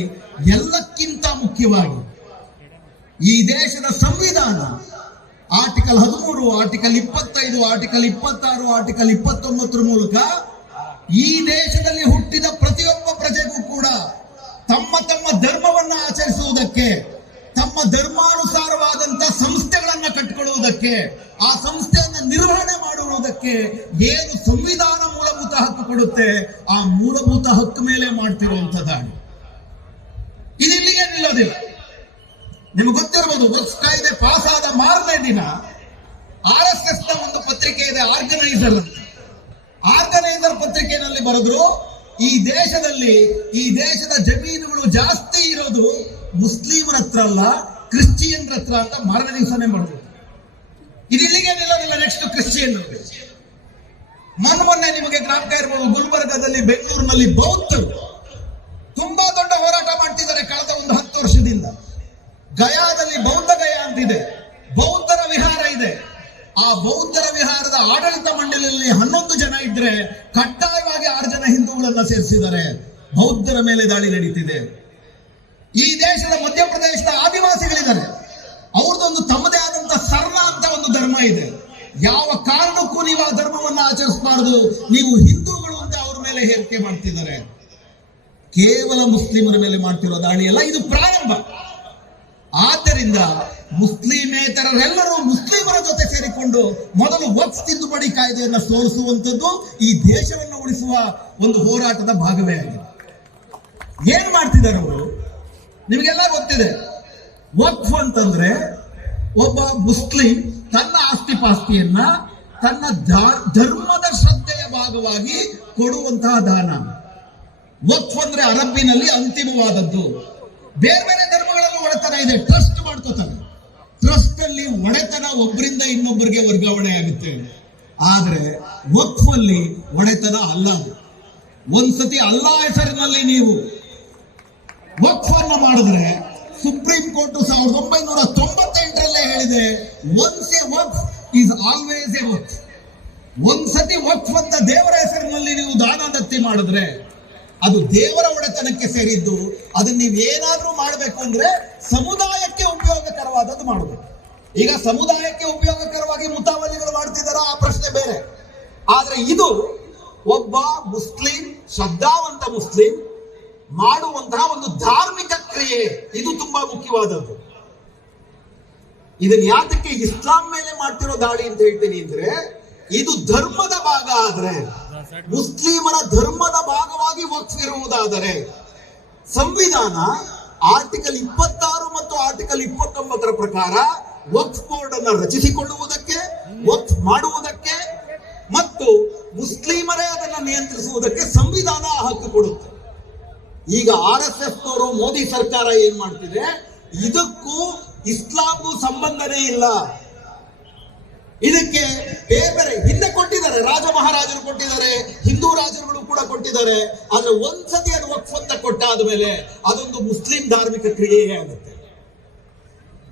ಎಲ್ಲಕ್ಕಿಂತ ಮುಖ್ಯವಾಗಿ ಈ ದೇಶದ ಸಂವಿಧಾನ ಆರ್ಟಿಕಲ್ 13, ಆರ್ಟಿಕಲ್ 25, ಆರ್ಟಿಕಲ್ 26, ಆರ್ಟಿಕಲ್ 29 ಮೂಲಕ ಈ ದೇಶದಲ್ಲಿ ಹುಟ್ಟಿದ ಪ್ರತಿಯೊಬ್ಬ ಪ್ರಜೆಗೂ ಕೂಡ ತಮ್ಮ ತಮ್ಮ ಧರ್ಮವನ್ನ ಆಚರಿಸುವುದಕ್ಕೆ, ತಮ್ಮ ಧರ್ಮಾನುಸಾರವಾದಂತಹ ಸಂಸ್ಥೆಗಳನ್ನ ಕಟ್ಟಿಕೊಳ್ಳುವುದಕ್ಕೆ, ಆ ಸಂಸ್ಥೆಯನ್ನ ನಿರ್ವಹಣೆ ಮಾಡುವುದಕ್ಕೆ ಏನು ಸಂವಿಧಾನ ಮೂಲಭೂತ ಹಕ್ಕು ಕೊಡುತ್ತೆ, ಆ ಮೂಲಭೂತ ಹಕ್ಕು ಮೇಲೆ ಮಾಡ್ತಿರುವಂತಹ ದಾಳಿ. ಇದಿಲ್ಲಿಗೆ ನಿಲ್ಲೋದಿಲ್ಲ. ನಿಮಗೆ ಗೊತ್ತಿರಬಹುದು, ವಕ್ಫ್ ಕಾಯ್ದೆ ಪಾಸ್ ಆದ ಮಾರನೇ ದಿನ RSS ನ ಒಂದು ಪತ್ರಿಕೆ ಇದೆ, ಆರ್ಗನೈಸರ್ ಪತ್ರಿಕೆಯಲ್ಲಿ ಬರೆದ್ರು, ಈ ದೇಶದಲ್ಲಿ ಈ ದೇಶದ ಜಮೀನುಗಳು ಜಾಸ್ತಿ ಇರೋದು ಮುಸ್ಲಿಮರ ಹತ್ರ ಅಲ್ಲ, ಕ್ರಿಶ್ಚಿಯನ್ರ ಹತ್ರ ಅಂತ ಮಾರನೇ ದಿವಸನೇ ಮಾಡಿದ್ರು. ಇದು ಇಲ್ಲಿಗೆ ನಿಲ್ಲೋದಿಲ್ಲ. ನೆಕ್ಸ್ಟ್ ಕ್ರಿಶ್ಚಿಯನ್ ಮೊನ್ನೆ ನಿಮಗೆ ಜ್ಞಾಪಕ ಇರಬಹುದು, ಗುಲ್ಬರ್ಗಾದಲ್ಲಿ, ಬೆಂಗಳೂರಿನಲ್ಲಿ ಬೌದ್ಧರು ತುಂಬಾ ದೊಡ್ಡ ಹೋರಾಟ ಮಾಡ್ತಿದ್ದಾರೆ ಕಳೆದ ಒಂದು 10 ವರ್ಷದಿಂದ. ಗಯಾದಲ್ಲಿ ಬೌದ್ಧ ಗಯಾ ಅಂತಿದೆ, ಬೌದ್ಧರ ವಿಹಾರ ಇದೆ. ಆ ಬೌದ್ಧರ ವಿಹಾರದ ಆಡಳಿತ ಮಂಡಳಿಯಲ್ಲಿ 11 ಜನ ಇದ್ರೆ ಕಡ್ಡಾಯವಾಗಿ 6 ಜನ ಹಿಂದೂಗಳನ್ನ ಸೇರಿಸಿದ್ದಾರೆ. ಬೌದ್ಧರ ಮೇಲೆ ದಾಳಿ ನಡೀತಿದೆ. ಈ ದೇಶದ ಮಧ್ಯಪ್ರದೇಶದ ಆದಿವಾಸಿಗಳಿದ್ದಾರೆ, ಅವ್ರದ್ದೊಂದು ತಮ್ಮದೇ ಆದಂತಹ ಸರ್ನ ಅಂತ ಒಂದು ಧರ್ಮ ಇದೆ. ಯಾವ ಕಾರಣಕ್ಕೂ ನೀವು ಆ ಧರ್ಮವನ್ನ ಆಚರಿಸಬಾರದು, ನೀವು ಹಿಂದೂಗಳು ಅಂತ ಅವ್ರ ಮೇಲೆ ಹೇರಿಕೆ ಮಾಡ್ತಿದ್ದಾರೆ. ಕೇವಲ ಮುಸ್ಲಿಮರ ಮೇಲೆ ಮಾಡ್ತಿರೋ ದಾಳಿ ಅಲ್ಲ, ಇದು ಪ್ರಾರಂಭ. ಆದ್ದರಿಂದ ಮುಸ್ಲಿಮೇತರರೆಲ್ಲರೂ ಮುಸ್ಲಿಮರ ಜೊತೆ ಸೇರಿಕೊಂಡು ಮೊದಲು ವಕ್ಫ್ ತಿದ್ದುಪಡಿ ಕಾಯ್ದೆಯನ್ನು ಸೋಲಿಸುವಂತದ್ದು ಈ ದೇಶವನ್ನು ಉಳಿಸುವ ಒಂದು ಹೋರಾಟದ ಭಾಗವೇ ಆಗಿದೆ. ಏನ್ ಮಾಡ್ತಿದ್ದಾರೆ ಅವರು? ನಿಮಗೆಲ್ಲ ಗೊತ್ತಿದೆ. ವಕ್ಫ್ ಅಂತಂದ್ರೆ ಒಬ್ಬ ಮುಸ್ಲಿಂ ತನ್ನ ಆಸ್ತಿಪಾಸ್ತಿಯನ್ನ ತನ್ನ ಧರ್ಮದ ಶ್ರದ್ಧೆಯ ಭಾಗವಾಗಿ ಕೊಡುವಂತಹ ದಾನ. ವಕ್ಫ್ ಅಂದ್ರೆ ಅರಬ್ಬಿನಲ್ಲಿ ಅಂತಿಮವಾದದ್ದು. ಬೇರೆ ಬೇರೆ ಧರ್ಮಗಳಲ್ಲಿ ಒಡೆತನ ಇದೆ, ಟ್ರಸ್ಟ್ ಮಾಡ್ಕೋತಾರೆ. ಟ್ರಸ್ಟ್ ಅಲ್ಲಿ ಒಡೆತನ ಒಬ್ಬರಿಂದ ಇನ್ನೊಬ್ಬರಿಗೆ ವರ್ಗಾವಣೆ ಆಗುತ್ತೆ. ಆದ್ರೆ ವಕ್ಫ್ ಅಲ್ಲಿ ಒಡೆತನ ಅಲ್ಲ. ಒಂದ್ಸತಿ ಅಲ್ಲಾ ಹೆಸರಿನಲ್ಲಿ ನೀವು ವಕ್ಫ್ ಅನ್ನ ಮಾಡಿದ್ರೆ, ಸುಪ್ರೀಂ ಕೋರ್ಟ್ 1998ರಲ್ಲೇ ಹೇಳಿದೆ, once a waqf is always a waqf. ಒಂದ್ಸತಿ ವಕ್ಫ್ ಅಂತ ದೇವರ ಹೆಸರಿನಲ್ಲಿ ನೀವು ದಾನ ದತ್ತಿ ಮಾಡಿದ್ರೆ ಅದು ದೇವರ ಒಡೆತನಕ್ಕೆ ಸೇರಿದ್ದು. ಅದನ್ನ ನೀವು ಏನಾದ್ರೂ ಮಾಡಬೇಕು ಅಂದ್ರೆ ಸಮುದಾಯಕ್ಕೆ ಉಪಯೋಗಕರವಾದದ್ದು ಮಾಡಬೇಕು. ಈಗ ಸಮುದಾಯಕ್ಕೆ ಉಪಯೋಗಕರವಾಗಿ ಮುತಾವಲಿಗಳು ಮಾಡ್ತಿದಾರ, ಆ ಪ್ರಶ್ನೆ ಬೇರೆ. ಆದ್ರೆ ಇದು ಒಬ್ಬ ಮುಸ್ಲಿಂ, ಶ್ರದ್ಧಾವಂತ ಮುಸ್ಲಿಂ ಮಾಡುವಂತಹ ಒಂದು ಧಾರ್ಮಿಕ ಕ್ರಿಯೆ. ಇದು ತುಂಬಾ ಮುಖ್ಯವಾದದ್ದು. ಇದನ್ನ ಯಾತಕ್ಕೆ ಇಸ್ಲಾಂ ಮೇಲೆ ಮಾಡ್ತಿರೋ ದಾಳಿ ಅಂತ ಹೇಳ್ತೀನಿ ಅಂದ್ರೆ, ಇದು ಧರ್ಮದ ಭಾಗ ಆದ್ರೆ, ಮುಸ್ಲಿಮರ ಧರ್ಮದ ಭಾಗವಾಗಿ ವಕ್ಫ್ ಇರುವುದಾದರೆ ಸಂವಿಧಾನ ಆರ್ಟಿಕಲ್ 26 ಮತ್ತು ಆರ್ಟಿಕಲ್ 29 ಪ್ರಕಾರ ವಕ್ಫ್ ಬೋರ್ಡ್ ಅನ್ನು ರಚಿಸಿಕೊಳ್ಳುವುದಕ್ಕೆ, ವಕ್ಫ್ ಮಾಡುವುದಕ್ಕೆ ಮತ್ತು ಮುಸ್ಲಿಮರೇ ಅದನ್ನು ನಿಯಂತ್ರಿಸುವುದಕ್ಕೆ ಸಂವಿಧಾನ ಹಕ್ಕು ಕೊಡುತ್ತೆ. ಈಗ RSS ನವರು, ಮೋದಿ ಸರ್ಕಾರ ಏನ್ ಮಾಡ್ತಿದೆ, ಇದಕ್ಕೂ ಇಸ್ಲಾಂಗೂ ಸಂಬಂಧನೇ ಇಲ್ಲ. ಇದಕ್ಕೆ ಬೇರೆ ಬೇರೆ ಹಿಂದೆ ಕೊಟ್ಟಿದ್ದಾರೆ, ರಾಜ ಮಹಾರಾಜರು ಕೊಟ್ಟಿದ್ದಾರೆ, ಹಿಂದೂ ರಾಜರುಗಳು ಕೂಡ ಕೊಟ್ಟಿದ್ದಾರೆ. ಆದ್ರೆ ಒಂದ್ಸತಿ ಅದು ವಕ್ಫ್ ಅಂತ ಕೊಟ್ಟಾದ ಮೇಲೆ ಅದೊಂದು ಮುಸ್ಲಿಂ ಧಾರ್ಮಿಕ ಕ್ರಿಯೆಯೇ ಆಗುತ್ತೆ.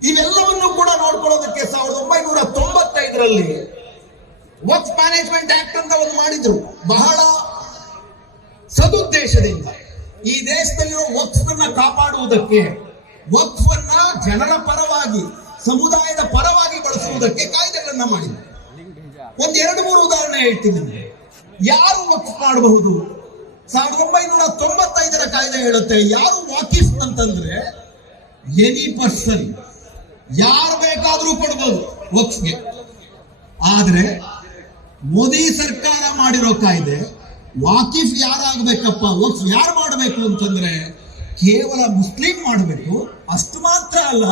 ಇವೆಲ್ಲವನ್ನು ಕೂಡ ನೋಡ್ಕೊಳ್ಳೋದಕ್ಕೆ 1995ರಲ್ಲಿ ವಕ್ಫ್ ಮ್ಯಾನೇಜ್ಮೆಂಟ್ ಆಕ್ಟ್ ಅಂತ ಒಂದು ಮಾಡಿದ್ರು, ಬಹಳ ಸದುದ್ದೇಶದಿಂದ. ಈ ದೇಶದಲ್ಲಿರೋ ವಕ್ಫ್ ಅನ್ನ ಕಾಪಾಡುವುದಕ್ಕೆ, ವಕ್ಫ್ ಅನ್ನ ಜನರ ಪರವಾಗಿ, ಸಮುದಾಯದ ಪರವಾಗಿ ಬಳಸುವುದಕ್ಕೆ ಕಾಯ್ದೆಗಳನ್ನ ಮಾಡಿದ್ರು. 1-2-3 ಉದಾಹರಣೆ ಹೇಳ್ತೀನಿ ನಿಮಗೆ. ಯಾರು ವಕ್ಫ್ ಮಾಡಬಹುದು? 1995ರ ಕಾಯ್ದೆ ಹೇಳುತ್ತೆ, ಯಾರು ವಾಕಿಫ್ ಅಂತಂದ್ರೆ ಎನಿ ಪರ್ಸನ್, ಯಾರು ಬೇಕಾದ್ರೂ ಕೊಡಬಹುದು ವಕ್ಫ್ಗೆ. ಆದ್ರೆ ಮೋದಿ ಸರ್ಕಾರ ಮಾಡಿರೋ ಕಾಯ್ದೆ ವಾಕಿಫ್ ಯಾರಾಗಬೇಕಪ್ಪ, ವಕ್ಫ್ ಯಾರು ಮಾಡಬೇಕು ಅಂತಂದ್ರೆ ಕೇವಲ ಮುಸ್ಲಿಂ ಮಾಡಬೇಕು. ಅಷ್ಟು ಮಾತ್ರ ಅಲ್ಲ,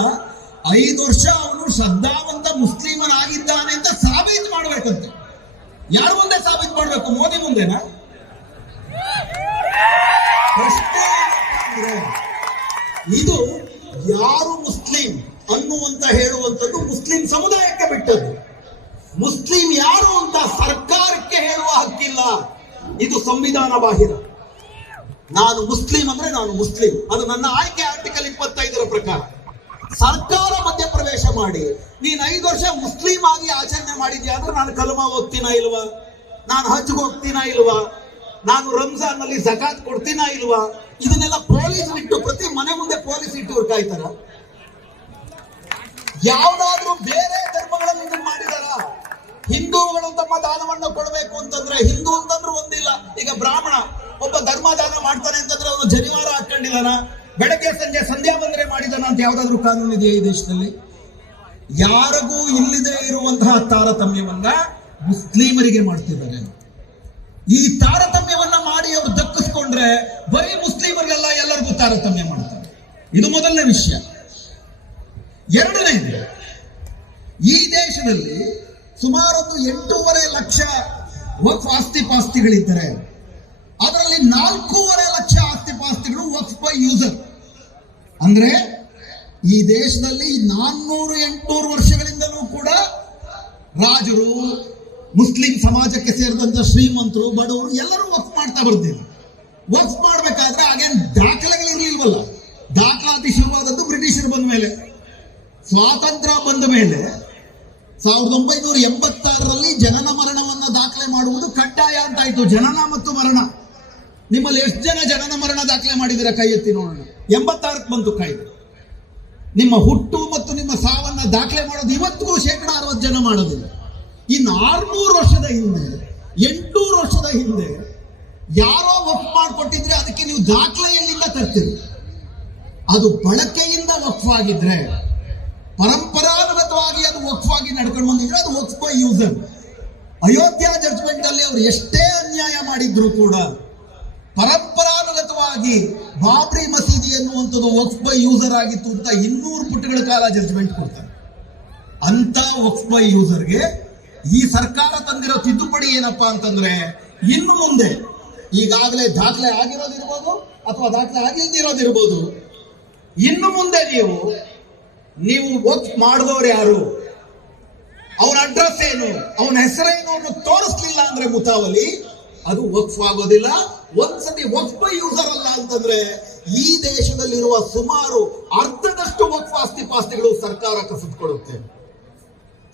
5 ವರ್ಷ ಅವನು ಶ್ರದ್ಧಾವಂತ ಮುಸ್ಲಿಮನಾಗಿದ್ದಾನೆ ಅಂತ ಸಾಬೀತು ಮಾಡ್ಬೇಕಂತೆ. ಯಾರ ಮುಂದೆ ಸಾಬೀತು ಮಾಡ್ಬೇಕು? ಮೋದಿ ಮುಂದೆನಾ? ಪ್ರಶ್ನೆ ಏನಂದ್ರೆ, ಇದು ಯಾರು ಮುಸ್ಲಿಂ ಅನ್ನುವಂತ ಹೇಳುವಂಥದ್ದು ಮುಸ್ಲಿಂ ಸಮುದಾಯಕ್ಕೆ ಬಿಟ್ಟದ್ದು. ಮುಸ್ಲಿಂ ಯಾರು ಅಂತ ಸರ್ಕಾರಕ್ಕೆ ಹೇಳುವ ಹಕ್ಕಿಲ್ಲ. ಇದು ಸಂವಿಧಾನ ಬಾಹಿರ. ನಾನು ಮುಸ್ಲಿಂ ಅಂದ್ರೆ ನಾನು ಮುಸ್ಲಿಂ, ಅದು ನನ್ನ ಆಯ್ಕೆ ಆರ್ಟಿಕಲ್ 25 ಪ್ರಕಾರ. ಸರ್ಕಾರ ಮಧ್ಯಪ್ರವೇಶ ಮಾಡಿ ನೀನು 5 ವರ್ಷ ಮುಸ್ಲಿಂ ಆಗಿ ಆಚರಣೆ ಮಾಡಿದ್ಯಾ ಅಂದ್ರೆ ನಾನು ಕಲಮಾ ಓದ್ತೀನಾ ಇಲ್ವಾ, ನಾನು ಹಜ್ಗೆ ಹೋಗ್ತೀನಾ ಇಲ್ವಾ, ನಾನು ರಂಜಾನ್ ನಲ್ಲಿ ಜಕಾತ್ ಕೊಡ್ತೀನಾ ಇಲ್ವಾ, ಇದನ್ನೆಲ್ಲ ಪೊಲೀಸ್ ಇಟ್ಟು ಪ್ರತಿ ಮನೆ ಮುಂದೆ ಪೊಲೀಸ್ ಇಟ್ಟು ಕಾಯ್ತಾರ? ಯಾವ್ದಾದ್ರೂ ಬೇರೆ ಧರ್ಮಗಳಲ್ಲಿ ಇದನ್ನ ಮಾಡಿದಾರ? ಹಿಂದೂಗಳು ತಮ್ಮ ದಾನವನ್ನು ಕೊಡಬೇಕು ಅಂತಂದ್ರೆ, ಹಿಂದೂ ಅಂತಂದ್ರೆ ಒಂದಿಲ್ಲ. ಈಗ ಬ್ರಾಹ್ಮಣ ಒಬ್ಬ ಧರ್ಮ ದಾನ ಮಾಡ್ತಾನೆ ಅಂತಂದ್ರೆ ಅವನು ಜನಿವಾರ ಹಾಕೊಂಡಿದಾನ, ಬೆಳಗ್ಗೆ ಸಂಜೆ ಸಂಧ್ಯಾ ಬಂದ್ರೆ ಮಾಡಿದಾನ ಅಂತ ಯಾವ್ದಾದ್ರು ಕಾನೂನು ಇದೆಯಾ ಈ ದೇಶದಲ್ಲಿ? ಯಾರಿಗೂ ಇಲ್ಲದೆ ಇರುವಂತಹ ತಾರತಮ್ಯವನ್ನ ಮುಸ್ಲಿಮರಿಗೆ ಮಾಡ್ತಿದ್ದಾರೆ. ಈ ತಾರತಮ್ಯವನ್ನ ಮಾಡಿ ಅವರು ದಕ್ಕಿಸ್ಕೊಂಡ್ರೆ ಬರೀ ಮುಸ್ಲಿಮರಿಗೆಲ್ಲ ಎಲ್ಲರಿಗೂ ತಾರತಮ್ಯ ಮಾಡ್ತಾರೆ. ಇದು ಮೊದಲನೇ ವಿಷಯ. ಎರಡನೇದು, ಈ ದೇಶದಲ್ಲಿ ಸುಮಾರು 8.5 ಲಕ್ಷ ವಕ್ಫ್ ಆಸ್ತಿ ಪಾಸ್ತಿಗಳಿದ್ದರೆ ಅದರಲ್ಲಿ 4.5 ಲಕ್ಷ ಆಸ್ತಿ ಪಾಸ್ತಿಗಳು ವಕ್ಫ್ ಬೈ ಯೂಸರ್. ಅಂದ್ರೆ ಈ ದೇಶದಲ್ಲಿ 400-800 ವರ್ಷಗಳಿಂದಲೂ ಕೂಡ ರಾಜರು, ಮುಸ್ಲಿಂ ಸಮಾಜಕ್ಕೆ ಸೇರಿದಂತ ಶ್ರೀಮಂತರು, ಬಡವರು ಎಲ್ಲರೂ ವಕ್ಫ್ ಮಾಡ್ತಾ ಬರ್ತಿದ್ರು. ವಕ್ಫ್ ಮಾಡ್ಬೇಕಾದ್ರೆ ಹಾಗೇನು ದಾಖಲೆಗಳಿರ್ಲಿಲ್ವಲ್ಲ. ದಾಖಲಾತಿ ಶುರುವಾದದ್ದು ಬ್ರಿಟಿಷರು ಬಂದ ಮೇಲೆ. ಸ್ವಾತಂತ್ರ್ಯ ಬಂದ ಮೇಲೆ 1986ರಲ್ಲಿ ಜನನ ಮರಣವನ್ನ ದಾಖಲೆ ಮಾಡುವುದು ಕಡ್ಡಾಯ ಅಂತ ಆಯ್ತು. ಜನನ ಮತ್ತು ಮರಣ. ನಿಮ್ಮಲ್ಲಿ ಎಷ್ಟು ಜನ ಜನನ ಮರಣ ದಾಖಲೆ ಮಾಡಿದಿರ? ಕೈ ಎತ್ತಿ ನೋಡೋಣ. 86ಕ್ಕೆ ಬಂತು ಕಾಯ್ದೆ. ನಿಮ್ಮ ಹುಟ್ಟು ಮತ್ತು ನಿಮ್ಮ ಸಾವನ್ನ ದಾಖಲೆ ಮಾಡೋದು ಇವತ್ತಿಗೂ 60% ಜನ ಮಾಡೋದಿಲ್ಲ. ಇನ್ನು 600 ವರ್ಷದ ಹಿಂದೆ, 800 ವರ್ಷದ ಹಿಂದೆ ಯಾರೋ ವಕ್ಫ್ ಮಾಡಿಕೊಟ್ಟಿದ್ರೆ ಅದಕ್ಕೆ ನೀವು ದಾಖಲೆ ಎಲ್ಲಿಂದ ತರ್ತೀರಿ? ಅದು ಬಳಕೆಯಿಂದ ವಕ್ಫ್ ಆಗಿದ್ರೆ, ಪರಂಪರಾಗತವಾಗಿ ಅದು ವಕ್ಫ್ ಆಗಿ ನಡ್ಕೊಂಡು ಬಂದಿದ್ರೆ ಅದು ವಕ್ಫ್ ಬೈ ಯೂಸರ್. ಅಯೋಧ್ಯ ಜಡ್ಜ್ಮೆಂಟ್ ಅಲ್ಲಿ ಅವರು ಎಷ್ಟೇ ಅನ್ಯಾಯ ಮಾಡಿದ್ರು ಕೂಡ ಪರಂಪರಾಗತವಾಗಿ ಬಾಬ್ರಿ ಮಸೀದಿ ಎನ್ನುವಂಥದ್ದು ವಕ್ಫ್ ಬೈ ಯೂಸರ್ ಆಗಿತ್ತು ಅಂತ 200 ಪುಟಗಳ ಕಾಲ ಜಡ್ಜ್ಮೆಂಟ್ ಕೊಡ್ತಾರೆ. ಅಂತ ವಕ್ಫ್ ಬೈ ಯೂಸರ್ಗೆ ಈ ಸರ್ಕಾರ ತಂದಿರೋ ತಿದ್ದುಪಡಿ ಏನಪ್ಪಾ ಅಂತಂದ್ರೆ, ಇನ್ನು ಮುಂದೆ ಈಗಾಗಲೇ ದಾಖಲೆ ಆಗಿರೋದಿರ್ಬೋದು ಅಥವಾ ದಾಖಲೆ ಆಗಿಲ್ದಿರೋದಿರ್ಬೋದು, ಇನ್ನು ಮುಂದೆ ನೀವು ವಕ್ಫ್ ಮಾಡಿದವರು ಯಾರು, ಅವನ ಅಡ್ರೆಸ್ ಏನು, ಅವನ ಹೆಸರೇನು ಅನ್ನೋ ತೋರಿಸ್ಲಿಲ್ಲ ಅಂದ್ರೆ ಮುತಾವಲಿ, ಅದು ವಕ್ಫ್ ಆಗೋದಿಲ್ಲ. ಒಂದ್ಸತಿ ವಕ್ಫ್ ಬೈ ಯೂಸರ್ ಅಲ್ಲ ಅಂತಂದ್ರೆ ಈ ದೇಶದಲ್ಲಿರುವ ಸುಮಾರು ಅರ್ಧದಷ್ಟು ವಕ್ಫ್ ಆಸ್ತಿ ಪಾಸ್ತಿಗಳು ಸರ್ಕಾರ ಕಸಿದುಕೊಳ್ಳುತ್ತೆ.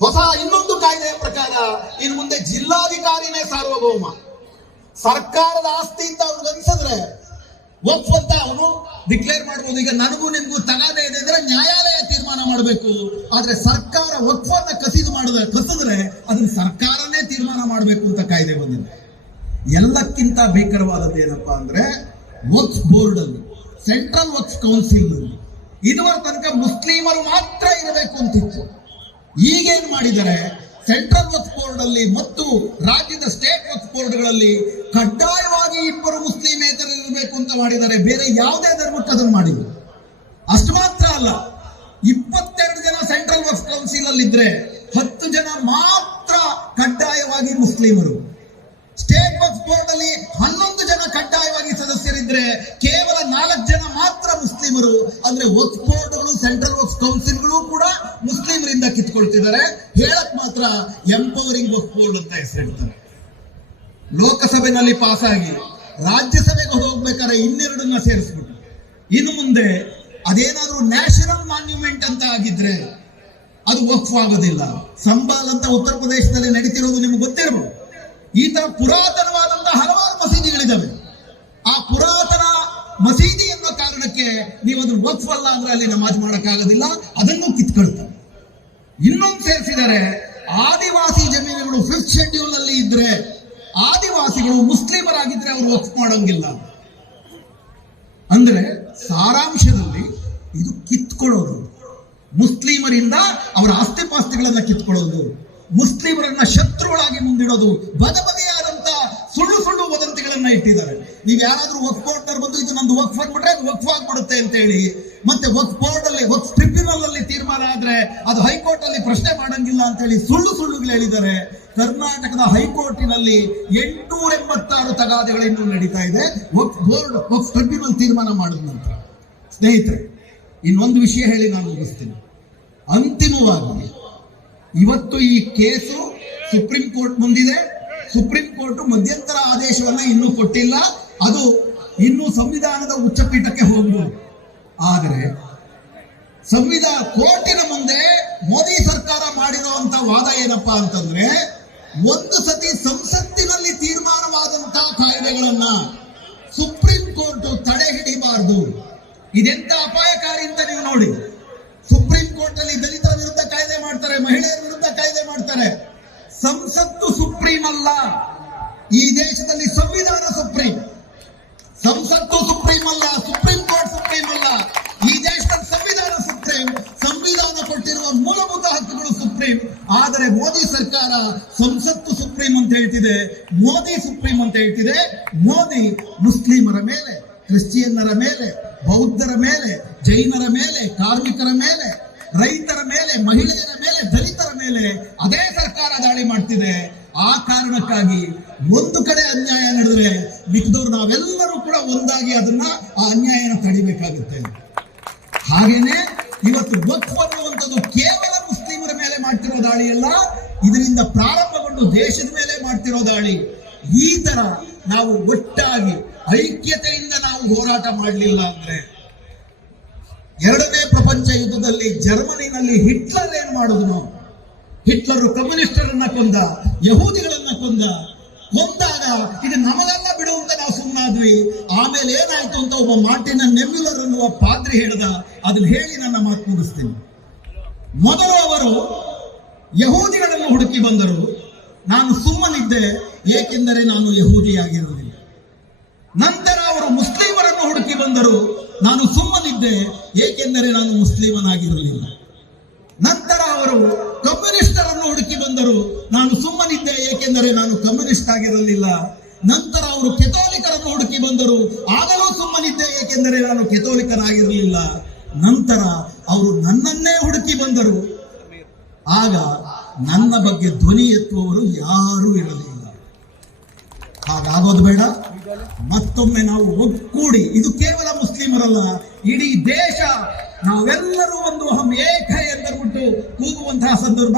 ಹೊಸ ಇನ್ನೊಂದು ಕಾಯ್ದೆಯ ಪ್ರಕಾರ ಇನ್ನು ಮುಂದೆ ಜಿಲ್ಲಾಧಿಕಾರಿನೇ ಸಾರ್ವಭೌಮ. ಸರ್ಕಾರದ ಆಸ್ತಿ ಅಂತ ಅವ್ರಿಗೆ ಅನ್ಸಿದ್ರೆ ವಕ್ಫ್ ಅಂತ ಅವನು ಡಿಕ್ಲೇರ್ ಮಾಡಬಹುದು. ಈಗ ನನಗೂ ನಿಮ್ಗೂ ತಗಾದೆ ಇದೆ ಅಂದ್ರೆ ನ್ಯಾಯಾಲಯ ತೀರ್ಮಾನ ಮಾಡಬೇಕು. ಆದ್ರೆ ಸರ್ಕಾರ ವಕ್ಫ್ ಅನ್ನ ಕಸಿದ್ರೆ ಅದನ್ನ ಸರ್ಕಾರನೇ ತೀರ್ಮಾನ ಮಾಡಬೇಕು ಅಂತ ಕಾಯ್ದೆ ಬಂದಿದೆ. ಎಲ್ಲಕ್ಕಿಂತ ಭೀಕರವಾದದ್ದು ಏನಪ್ಪಾ ಅಂದ್ರೆ, ವಕ್ಫ್ ಬೋರ್ಡ್ ಅಲ್ಲಿ, ಸೆಂಟ್ರಲ್ ವಕ್ಫ್ ಕೌನ್ಸಿಲ್ ನಲ್ಲಿ ಇದುವರ ತನಕ ಮುಸ್ಲಿಮರು ಮಾತ್ರ ಇರಬೇಕು ಅಂತಿತ್ತು. ಈಗೇನ್ ಮಾಡಿದರೆ, ಸೆಂಟ್ರಲ್ ವಕ್ಫ್ ಬೋರ್ಡ್ ಅಲ್ಲಿ ಮತ್ತು ರಾಜ್ಯದ ಸ್ಟೇಟ್ ವಕ್ಫ್ ಬೋರ್ಡ್ಗಳಲ್ಲಿ ಕಡ್ಡಾಯವಾಗಿ 2 ಮುಸ್ಲಿಮೇತರರು ಇರಬೇಕು ಅಂತ ಮಾಡಿದ್ದಾರೆ. ಬೇರೆ ಯಾವುದೇ ಧರ್ಮಕ್ಕೆ ಅದನ್ನು ಮಾಡಿದ್ರು. ಅಷ್ಟು ಮಾತ್ರ ಅಲ್ಲ, 22 ಜನ ಸೆಂಟ್ರಲ್ ವಕ್ಫ್ ಕೌನ್ಸಿಲ್ ಅಲ್ಲಿ ಇದ್ರೆ 10 ಜನ ಮಾತ್ರ ಕಡ್ಡಾಯವಾಗಿ ಮುಸ್ಲಿಮರು. ಸ್ಟೇಟ್ ವಕ್ಫ್ ಬೋರ್ಡ್ ಅಲ್ಲಿ 11 ಜನ ಕಡ್ಡಾಯವಾಗಿ ಸದಸ್ಯರಿದ್ರೆ ಕೇವಲ 4 ಜನ ಮಾತ್ರ ಮುಸ್ಲಿಮರು. ಅಂದ್ರೆ ವಕ್ಫ್ ಬೋರ್ಡ್ಗಳು, ಸೆಂಟ್ರಲ್ ವಕ್ಫ್ ಕೌನ್ಸಿಲ್ಗಳು ಕೂಡ ಮುಸ್ಲಿಮರಿಂದ ಕಿತ್ಕೊಳ್ತಿದ್ದಾರೆ. ಹೇಳಕ್ ಮಾತ್ರ ಎಂಪವರಿಂಗ್ ವಕ್ಫ್ ಬೋರ್ಡ್ ಅಂತ ಹೆಸರಿಡ್ತಾರೆ. ಲೋಕಸಭೆನಲ್ಲಿ ಪಾಸ್ ಆಗಿ ರಾಜ್ಯಸಭೆಗೆ ಹೋಗ್ಬೇಕಾದ್ರೆ 2 ಸೇರಿಸ್ಬಿಟ್ಟು, ಇನ್ನು ಮುಂದೆ ಅದೇನಾದ್ರೂ ನ್ಯಾಷನಲ್ ಮಾನ್ಯುಮೆಂಟ್ ಅಂತ ಆಗಿದ್ರೆ ಅದು ವಕ್ಫ್ ಆಗೋದಿಲ್ಲ. ಸಂಬಾಲ್ ಅಂತ ಉತ್ತರ ಪ್ರದೇಶದಲ್ಲಿ ನಡೀತಿರೋದು ನಿಮ್ಗೆ ಗೊತ್ತಿರಬಹುದು. ಈ ತರ ಪುರಾತನವಾದಂತಹ ಹಲವಾರು ಮಸೀದಿಗಳಿದ್ದಾವೆ. ಆ ಪುರಾತನ ಮಸೀದಿ ಅನ್ನೋ ಕಾರಣಕ್ಕೆ ನೀವು ಅದನ್ನು ವಕ್ಫ್ ಅಲ್ಲ ಅಂದ್ರೆ ಅಲ್ಲಿ ನಮಾಜ್ ಮಾಡಕ್ಕಾಗೋದಿಲ್ಲ, ಅದನ್ನು ಕಿತ್ಕೊಳ್ತಾರೆ. ಇನ್ನೊಂದು ಸೇರಿಸಿದರೆ, ಆದಿವಾಸಿ ಜಮೀನುಗಳು 5th ಶೆಡ್ಯೂಲ್ ಅಲ್ಲಿ ಇದ್ರೆ ಆದಿವಾಸಿಗಳು ಮುಸ್ಲಿಮರಾಗಿದ್ರೆ ಅವರು ವಕ್ಫ್ ಮಾಡೋಂಗಿಲ್ಲ. ಅಂದ್ರೆ ಸಾರಾಂಶದಲ್ಲಿ ಇದು ಕಿತ್ಕೊಳ್ಳೋದು, ಮುಸ್ಲಿಮರಿಂದ ಅವರ ಆಸ್ತಿ ಪಾಸ್ತಿಗಳನ್ನ ಕಿತ್ಕೊಳ್ಳೋದು, ಮುಸ್ಲಿಮರನ್ನ ಶತ್ರುಗಳಾಗಿ ಮುಂದಿಡೋದು, ಬದಬದಿಯಾದಂತ ಸುಳ್ಳು ವದಂತಿಗಳನ್ನ ಇಟ್ಟಿದ್ದಾರೆ. ನೀವು ಯಾರಾದ್ರೂ ವಕ್ಫ್ ಬೋರ್ಡ್ ಬಂದು ಇದು ನಂದು ವಕ್ಫ್ ಆಗ್ಬಿಟ್ರೆ ಅದು ವಕ್ಫ್ ಆಗ್ಬಿಡುತ್ತೆ ಅಂತ ಹೇಳಿ, ಮತ್ತೆ ವಕ್ಫ್ ಬೋರ್ಡ್ ಅಲ್ಲಿ, ವಕ್ಫ್ ಟ್ರಿಬ್ಯುನಲ್ ಅಲ್ಲಿ ತೀರ್ಮಾನ ಆದ್ರೆ ಅದು ಹೈಕೋರ್ಟ್ ಅಲ್ಲಿ ಪ್ರಶ್ನೆ ಮಾಡಂಗಿಲ್ಲ ಮಾಡಿಲ್ಲ ಅಂತ ಹೇಳಿ ಸುಳ್ಳುಗಳು ಹೇಳಿದ್ದಾರೆ. ಕರ್ನಾಟಕದ ಹೈಕೋರ್ಟಿನಲ್ಲಿ 886 ತಗಾದೆಗಳು ಇನ್ನೂ ನಡೀತಾ ಇದೆ ವಕ್ಫ್ ಟ್ರಿಬ್ಯುನಲ್ ತೀರ್ಮಾನ ಮಾಡಿದ ನಂತರ. ಸ್ನೇಹಿತರೆ, ಇನ್ನೊಂದು ವಿಷಯ ಹೇಳಿ ನಾನು ಮುಗಿಸ್ತೀನಿ. ಅಂತಿಮವಾಗಿ ಇವತ್ತು ಈ ಕೇಸು ಸುಪ್ರೀಂ ಕೋರ್ಟ್ ಮುಂದಿದೆ. ಸುಪ್ರೀಂ ಕೋರ್ಟ್ ಮಧ್ಯಂತರ ಆದೇಶವನ್ನ ಇನ್ನೂ ಕೊಟ್ಟಿಲ್ಲ. ಅದು ಇನ್ನೂ ಸಂವಿಧಾನದ ಉಚ್ಚಪೀಠಕ್ಕೆ ಹೋಗಬಹುದು. ಆದರೆ ಕೋರ್ಟಿನ ಮುಂದೆ ಮೋದಿ ಸರ್ಕಾರ ಮಾಡಿರುವಂತ ವಾದ ಏನಪ್ಪಾ ಅಂತಂದ್ರೆ, ಒಂದು ಸತಿ ಸಂಸತ್ತಿನಲ್ಲಿ ತೀರ್ಮಾನವಾದಂತಹ ಕಾಯ್ದೆಗಳನ್ನ ಸುಪ್ರೀಂ ಕೋರ್ಟ್ ತಡೆ ಹಿಡಿಬಾರದು. ಇದೆಂತ ಅಪಾಯಕಾರಿ ಅಂತ ನೀವು ನೋಡಿ. ಸುಪ್ರೀಂ ಕೋರ್ಟ್ ಅಲ್ಲಿ ದಲಿತರ ವಿರುದ್ಧ ಕಾಯ್ದೆ ಮಾಡ್ತಾರೆ, ಮಹಿಳೆಯರ ವಿರುದ್ಧ ಕಾಯ್ದೆ ಮಾಡ್ತಾರೆ. ಸಂಸತ್ತು ಸುಪ್ರೀಂ ಅಲ್ಲ, ಈ ದೇಶದಲ್ಲಿ ಸಂವಿಧಾನ ಸುಪ್ರೀಂ. ಸಂಸತ್ತು ಸುಪ್ರೀಂ ಅಲ್ಲ, ಸುಪ್ರೀಂ ಕೋರ್ಟ್ ಸುಪ್ರೀಂ ಅಲ್ಲ, ಈ ದೇಶದಲ್ಲಿ ಸಂವಿಧಾನ ಸುಪ್ರೀಂ. ಸಂವಿಧಾನ ಕೊಟ್ಟಿರುವ ಮೂಲಭೂತ ಹಕ್ಕುಗಳು ಸುಪ್ರೀಂ. ಆದರೆ ಮೋದಿ ಸರ್ಕಾರ ಸಂಸತ್ತು ಸುಪ್ರೀಂ ಅಂತ ಹೇಳ್ತಿದೆ, ಮೋದಿ ಸುಪ್ರೀಂ ಅಂತ ಹೇಳ್ತಿದೆ. ಮೋದಿ ಮುಸ್ಲಿಮರ ಮೇಲೆ, ಕ್ರಿಶ್ಚಿಯನ್ನರ ಮೇಲೆ, ಬೌದ್ಧರ ಮೇಲೆ, ಜೈನರ ಮೇಲೆ, ಕಾರ್ಮಿಕರ ಮೇಲೆ, ರೈತರ ಮೇಲೆ, ಮಹಿಳೆಯರ ಮೇಲೆ, ದಲಿತರ ಮೇಲೆ ಅದೇ ಸರ್ಕಾರ ದಾಳಿ ಮಾಡ್ತಿದೆ. ಆ ಕಾರಣಕ್ಕಾಗಿ ಒಂದು ಕಡೆ ಅನ್ಯಾಯ ನಡೆದ್ರೆ ಮಿಕ್ಕಿದವರು ನಾವೆಲ್ಲರೂ ಕೂಡ ಒಂದಾಗಿ ಅದನ್ನ ಆ ಅನ್ಯಾಯನ ತಡಿಬೇಕಾಗುತ್ತೆ. ಹಾಗೇನೆ ಇವತ್ತು ವಕ್ಫ್ ಅನ್ನುವಂಥದ್ದು ಕೇವಲ ಮುಸ್ಲಿಮರ ಮೇಲೆ ಮಾಡ್ತಿರೋ ದಾಳಿ ಅಲ್ಲ, ಇದರಿಂದ ಪ್ರಾರಂಭಗೊಂಡು ದೇಶದ ಮೇಲೆ ಮಾಡ್ತಿರೋ ದಾಳಿ. ಈ ತರ ನಾವು ಒಟ್ಟಾಗಿ ಐಕ್ಯತೆಯಿಂದ ನಾವು ಹೋರಾಟ ಮಾಡಲಿಲ್ಲ ಅಂದ್ರೆ, ಎರಡನೇ ಪ್ರಪಂಚ ಯುದ್ಧದಲ್ಲಿ ಜರ್ಮನಿನಲ್ಲಿ ಹಿಟ್ಲರ್ ಏನ್ ಮಾಡಿದ್ನು? ಹಿಟ್ಲರ್ ಕಮ್ಯುನಿಸ್ಟರನ್ನ ಕೊಂದ, ಯಹೂದಿಗಳನ್ನ ಕೊಂದಾಗ ಇದು ನಮಗೆಲ್ಲ ಬಿಡು ಅಂತ ನಾವು ಸುಮ್ಮನಾದ್ವಿ. ಆಮೇಲೆ ಏನಾಯ್ತು ಅಂತ ಒಬ್ಬ ಮಾರ್ಟಿನ್ ನೆಮ್ಯುಲರ್ ಅನ್ನುವ ಪಾದ್ರಿ ಹೇಳ್ದ. ಅದನ್ನ ಹೇಳಿ ನನ್ನ ಮಾತು ಮುಗಿಸ್ತೀನಿ. ಮೊದಲು ಅವರು ಯಹೂದಿಗಳನ್ನು ಹುಡುಕಿ ಬಂದರು. ನಾನು ಸುಮ್ಮನಿದ್ದೆ, ಏಕೆಂದರೆ ನಾನು ಯಹೂದಿಯಾಗಿರಲಿಲ್ಲ. ನಂತರ ಅವರು ಮುಸ್ಲಿಮರನ್ನು ಹುಡುಕಿ ಬಂದರು. ನಾನು ಸುಮ್ಮನಿದ್ದೆ, ಏಕೆಂದರೆ ನಾನು ಮುಸ್ಲಿಮನಾಗಿರಲಿಲ್ಲ. ನಂತರ ಅವರು ಕಮ್ಯುನಿಸ್ಟರನ್ನು ಹುಡುಕಿ ಬಂದರು. ನಾನು ಸುಮ್ಮನಿದ್ದೆ, ಏಕೆಂದರೆ ನಾನು ಕಮ್ಯುನಿಸ್ಟ್ ಆಗಿರಲಿಲ್ಲ. ನಂತರ ಅವರು ಕೆಥೋಲಿಕರನ್ನು ಹುಡುಕಿ ಬಂದರು. ಆಗಲೂ ಸುಮ್ಮನಿದ್ದೆ, ಏಕೆಂದರೆ ನಾನು ಕೆಥೋಲಿಕನಾಗಿರಲಿಲ್ಲ. ನಂತರ ಅವರು ನನ್ನನ್ನೇ ಹುಡುಕಿ ಬಂದರು. ಆಗ ನನ್ನ ಬಗ್ಗೆ ಧ್ವನಿ ಎತ್ತುವವರು ಯಾರೂ ಇರಲಿಲ್ಲ. ಹಾಗಾಗೋದು ಬೇಡ. ಮತ್ತೊಮ್ಮೆ ನಾವು ಒಗ್ಗೂಡಿ, ಇದು ಕೇವಲ ಮುಸ್ಲಿಮರಲ್ಲ, ಇಡೀ ದೇಶ ನಾವೆಲ್ಲರೂ ಒಂದು ಹಮ್ ಏಕ ಎಂದರ್ಬಿಟ್ಟು ಕೂಗುವಂತಹ ಸಂದರ್ಭ.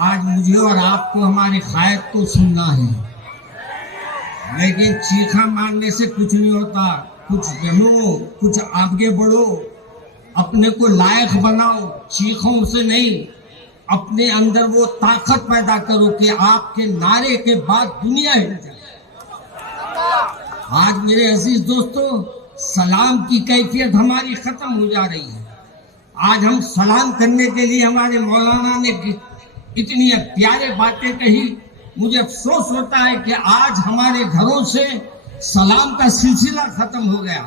آج مجھے اور آپ کو ہمارے قائد کو سننا ہے، لیکن چیخا مارنے سے کچھ نہیں ہوتا. کچھ بنو، کچھ آگے بڑھو، اپنے کو لائق بناؤ، چیخوں سے نہیں. اپنے اندر وہ طاقت پیدا کرو کہ آپ کے نعرے کے بعد دنیا ہل جائے. آج میرے عزیز دوستو، سلام کی کیفیت ہماری ختم ہو جا رہی ہے. آج ہم سلام کرنے کے لیے ہمارے مولانا نے اتنی پیارے باتیں کہی. مجھے افسوس ہوتا ہے کہ آج ہمارے گھروں سے سلام کا سلسلہ ختم ہو گیا.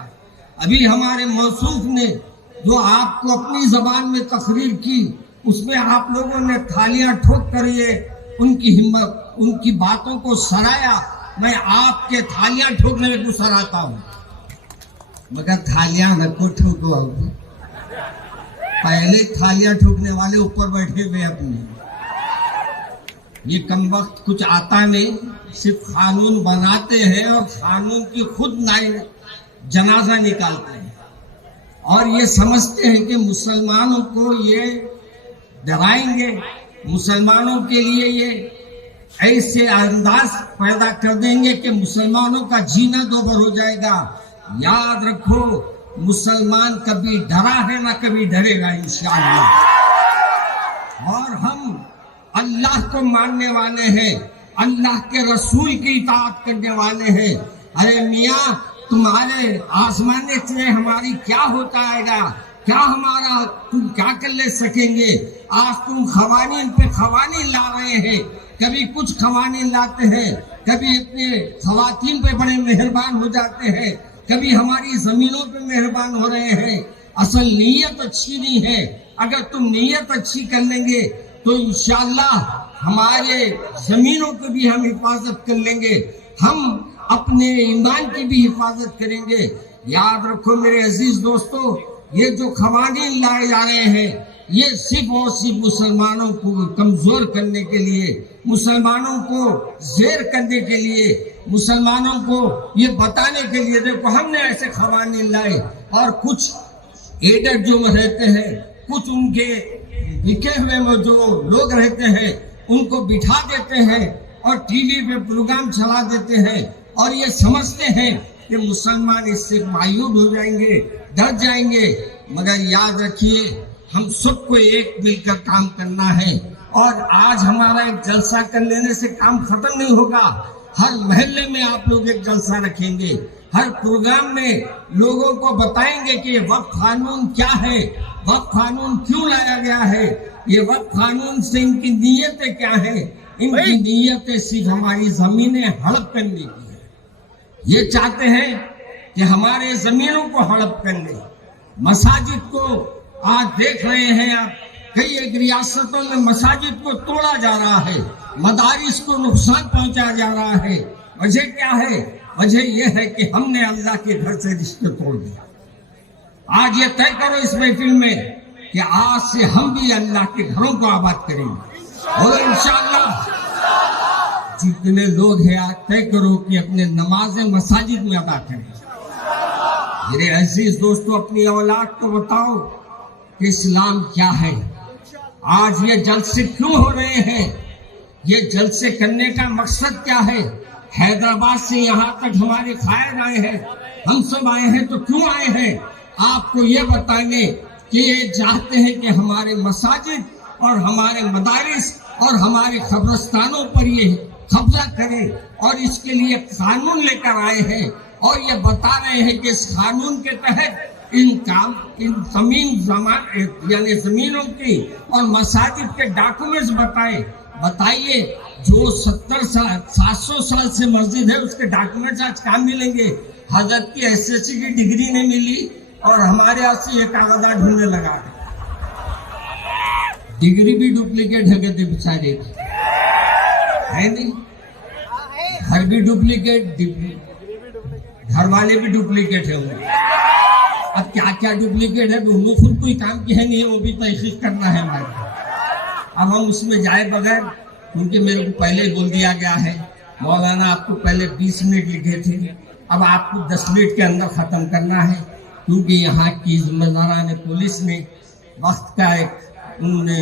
ابھی ہمارے موصوف نے جو آپ کو اپنی زبان میں تقریر کی، اس میں آپ لوگوں نے تھالیاں ٹھوک کر یہ ان کی ہمت، ان کی باتوں کو سرایا. میں آپ کے تھالیاں ٹھوکنے میں کو سراتا ہوں، مگر تھالیاں نہ کو ٹھوکو. پہلے تھالیاں ٹھوکنے والے اوپر بیٹھے ہوئے اپنے. یہ کم وقت کچھ آتا نہیں، صرف قانون بناتے ہیں اور قانون کی خود جنازہ نکالتے ہیں، اور یہ سمجھتے ہیں کہ مسلمانوں کو یہ ڈرائیں گے، مسلمانوں کے لیے یہ ایسے انداز پیدا کر دیں گے کہ مسلمانوں کا جینا دوبر ہو جائے گا. یاد رکھو، مسلمان کبھی ڈرا ہے نہ کبھی ڈرے گا انشاءاللہ. اور ہم اللہ کو ماننے والے ہیں، اللہ کے رسول کی اطاعت کرنے والے ہیں. ارے میاں، تمہارے آسمانے سے ہماری کیا ہوتا آئے گا؟ کیا ہمارا تم کیا کر لے سکیں گے؟ آج تم قوانین پہ قوانین لا رہے ہیں. کبھی کچھ قوانین لاتے ہیں، کبھی اپنے خواتین پہ بڑے مہربان ہو جاتے ہیں، کبھی ہماری زمینوں پہ مہربان ہو رہے ہیں. اصل نیت اچھی نہیں ہے. اگر تم نیت اچھی کر لیں گے تو انشاءاللہ ہمارے زمینوں کو بھی ہم حفاظت کر لیں گے، ہم اپنے ایمان کی بھی حفاظت کریں گے. یاد رکھو میرے عزیز دوستو، یہ جو قوانین لائے جا رہے ہیں، یہ صرف اور صرف مسلمانوں کو کمزور کرنے کے لیے، مسلمانوں کو زیر کرنے کے لیے، مسلمانوں کو یہ بتانے کے لیے دیکھو ہم نے ایسے قوانین لائے. اور کچھ ایڈر جو رہتے ہیں، کچھ ان کے بکے ہوئے میں جو لوگ رہتے ہیں، ان کو بٹھا دیتے ہیں اور ٹی وی پہ پروگرام چلا دیتے ہیں، اور یہ سمجھتے ہیں کہ مسلمان اس سے مایوب ہو جائیں گے، ڈر جائیں گے. مگر یاد رکھیے، ہم سب کو ایک مل کر کام کرنا ہے. اور آج ہمارا ایک جلسہ کر لینے سے کام ختم نہیں ہوگا. ہر محلے میں آپ لوگ ایک جلسہ رکھیں گے، ہر پروگرام میں لوگوں کو بتائیں گے کہ وقف قانون کیا ہے، وقف قانون کیوں لایا گیا ہے، یہ وقف قانون سے ان کی نیتیں کیا ہیں. ان کی نیتیں صرف ہماری زمینیں ہڑپ کرنے کی ہے. یہ چاہتے ہیں کہ ہمارے زمینوں کو ہڑپ کر لیں. مساجد کو آج دیکھ رہے ہیں آپ، کئی ایک ریاستوں میں مساجد کو توڑا جا رہا ہے، مدارس کو نقصان پہنچایا جا رہا ہے. وجہ کیا ہے؟ وجہ یہ ہے کہ ہم نے اللہ کے گھر سے رشتے توڑ دیا. آج یہ طے کرو اس محفل میں کہ آج سے ہم بھی اللہ کے گھروں کو آباد کریں گے، اور انشاءاللہ جتنے لوگ ہیں آج طے کرو کہ اپنے نمازیں مساجد میں ادا کریں. میرے عزیز دوستو، اپنی اولاد کو بتاؤ کہ اسلام کیا ہے. آج یہ جلسے کیوں ہو رہے ہیں؟ یہ جلسے کرنے کا مقصد کیا ہے؟ حیدرآباد سے یہاں تک ہمارے قائد آئے ہیں، ہم سب آئے ہیں تو کیوں آئے ہیں؟ آپ کو یہ بتائیں گے کہ یہ چاہتے ہیں کہ ہمارے مساجد اور ہمارے مدارس اور ہمارے قبرستانوں پر یہ قبضہ کریں، اور اس کے لیے قانون لے کر آئے ہیں. اور یہ بتا رہے ہیں کہ اس قانون کے تحت ان زمینوں کی اور مساجد کے ڈاکومنٹس بتائیے. جو 700 سال سے مسجد ہے اس کے ڈاکومنٹس آج کام ملیں گے. حضرت کی SSC کی ڈگری نہیں ملی اور ہمارے یہاں سے یہ کاغذات ڈھونڈنے لگا. ڈگری بھی ڈپلیکیٹ ہے کہتے بیچارے ہے نہیں، گھر بھی ڈپلیکیٹ، گھر والے بھی ڈپلیکیٹ ہے. اب کیا کیا ڈپلیکیٹ ہے تو خود کوئی کام کی ہے نہیں، وہ بھی تحقیق کرنا ہے ہمارے. اب ہم اس میں جائے بغیر، کیونکہ میرے کو پہلے بول دیا گیا ہے مولانا آپ کو پہلے 20 منٹ لکھے تھے، اب آپ کو 10 منٹ کے اندر ختم کرنا ہے، کیونکہ یہاں کی ذمہ داران پولیس نے وقت کا انہوں نے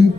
MP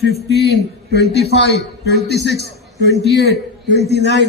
15, 25, 26, 28, 29,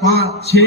5-6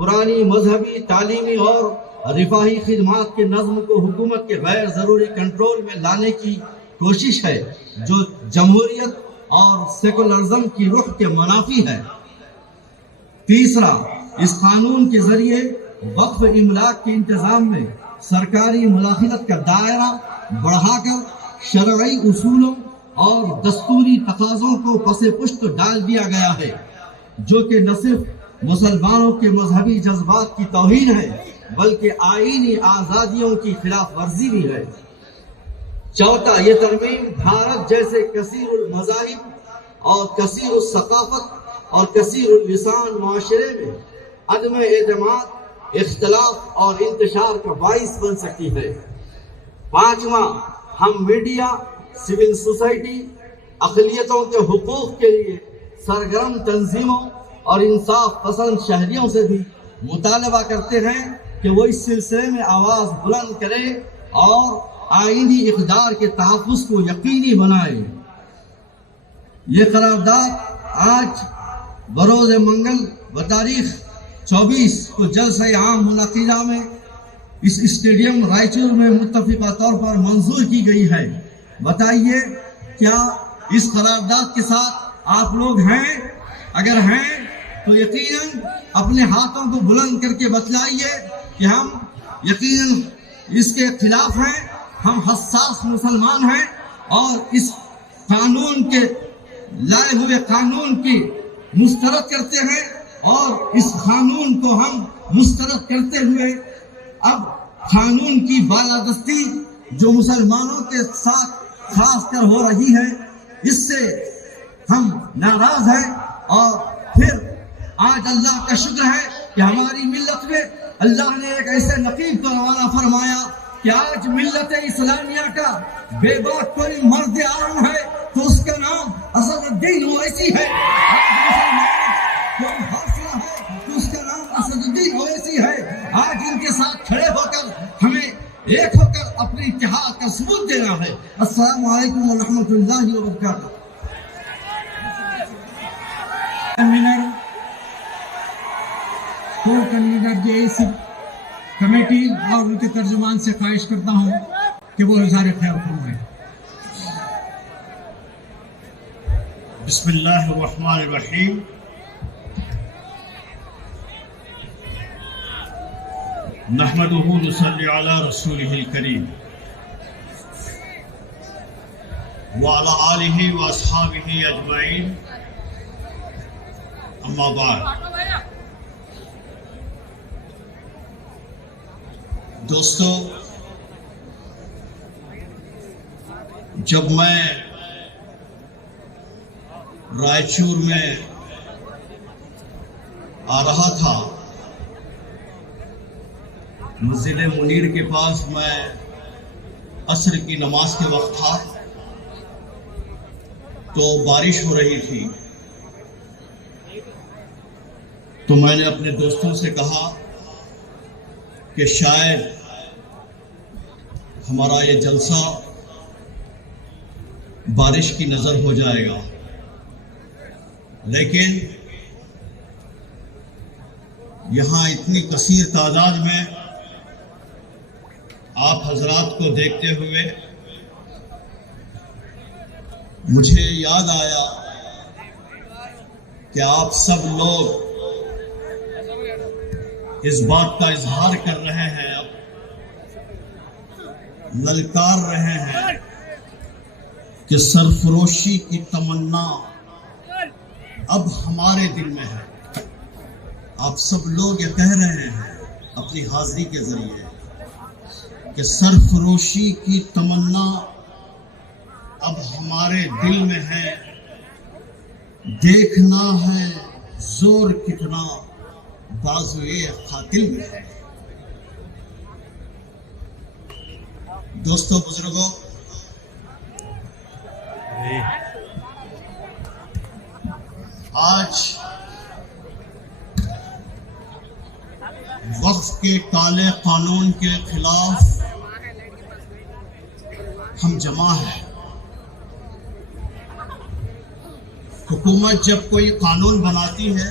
پرانی مذہبی، تعلیمی اور رفاہی خدمات کے نظم کو حکومت کے غیر ضروری کنٹرول میں لانے کی کوشش ہے جو جمہوریت اور سیکولرزم کی روح کے منافی ہے۔ تیسرا، اس قانون کے ذریعے وقف املاک کے انتظام میں سرکاری مداخلت کا دائرہ بڑھا کر شرعی اصولوں اور دستوری تقاضوں کو پس پشت ڈال دیا گیا ہے، جو کہ نہ صرف مسلمانوں کے مذہبی جذبات کی توہین ہے بلکہ آئینی آزادیوں کی خلاف ورزی بھی ہے۔ چوتھا، یہ ترمیم بھارت جیسے کثیر المذاہب اور کثیر الثقافت اور کثیر اللسان معاشرے میں عدم اعتماد، اختلاف اور انتشار کا باعث بن سکتی ہے۔ پانچواں، ہم میڈیا، سول سوسائٹی، اقلیتوں کے حقوق کے لیے سرگرم تنظیموں اور انصاف پسند شہریوں سے بھی مطالبہ کرتے ہیں کہ وہ اس سلسلے میں آواز بلند کریں اور آئینی اقدار کے تحفظ کو یقینی بنائیں۔ یہ قرارداد آج بروز منگل بتاریخ 24 کو جلسہ عام منعقدہ میں اس اسٹیڈیم رائچور میں متفقہ طور پر منظور کی گئی ہے۔ بتائیے، کیا اس قرارداد کے ساتھ آپ لوگ ہیں؟ اگر ہیں تو یقیناً اپنے ہاتھوں کو بلند کر کے بتلائیے کہ ہم یقیناً اس کے خلاف ہیں، ہم حساس مسلمان ہیں اور اس قانون کے لائے ہوئے قانون کی مسترد کرتے ہیں، اور اس قانون کو ہم مسترد کرتے ہوئے اب قانون کی بالادستی جو مسلمانوں کے ساتھ خاص کر ہو رہی ہے، اس سے ہم ناراض ہیں۔ اور پھر آج اللہ کا شکر ہے کہ ہماری ملت میں اللہ نے ایک ایسے نقیب کو روانہ فرمایا کہ آج ملت اسلامیہ کا بے باک کوئی مرد عام ہے تو اس کا نام اسد الدین اویسی ہے۔ کوئی حوصلہ ہے تو اس کا نام اسد الدین اویسی ہے۔ آج ان کے ساتھ کھڑے ہو کر ہمیں ایک ہو کر اپنے اتحاد کا ثبوت دینا ہے۔ السلام علیکم ورحمۃ اللہ وبرکاتہ۔ کو کنوینر جے کمیٹی اور ان کے ترجمان سے خواہش کرتا ہوں کہ وہ اظہار خیال فرمائیں۔ بسم اللہ الرحمن الرحیم۔ نحمدہ نصلی علی رسولہ الکریم وعلی آلہ واصحابہ اجمعین، اما بعد۔ دوستو، جب میں رائچور میں آ رہا تھا، مسجد منیر کے پاس میں عصر کی نماز کے وقت تھا تو بارش ہو رہی تھی، تو میں نے اپنے دوستوں سے کہا کہ شاید ہمارا یہ جلسہ بارش کی نظر ہو جائے گا، لیکن یہاں اتنی کثیر تعداد میں آپ حضرات کو دیکھتے ہوئے مجھے یاد آیا کہ آپ سب لوگ اس بات کا اظہار کر رہے ہیں، اب للکار رہے ہیں کہ سرفروشی کی تمنا اب ہمارے دل میں ہے۔ آپ سب لوگ یہ کہہ رہے ہیں اپنی حاضری کے ذریعے کہ سرفروشی کی تمنا اب ہمارے دل میں ہے، دیکھنا ہے زور کتنا بازوئے قاتل میں ہے۔ دوستو، بزرگوں، آج وقف کے کالے قانون کے خلاف ہم جمع ہیں۔ حکومت جب کوئی قانون بناتی ہے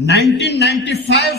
1995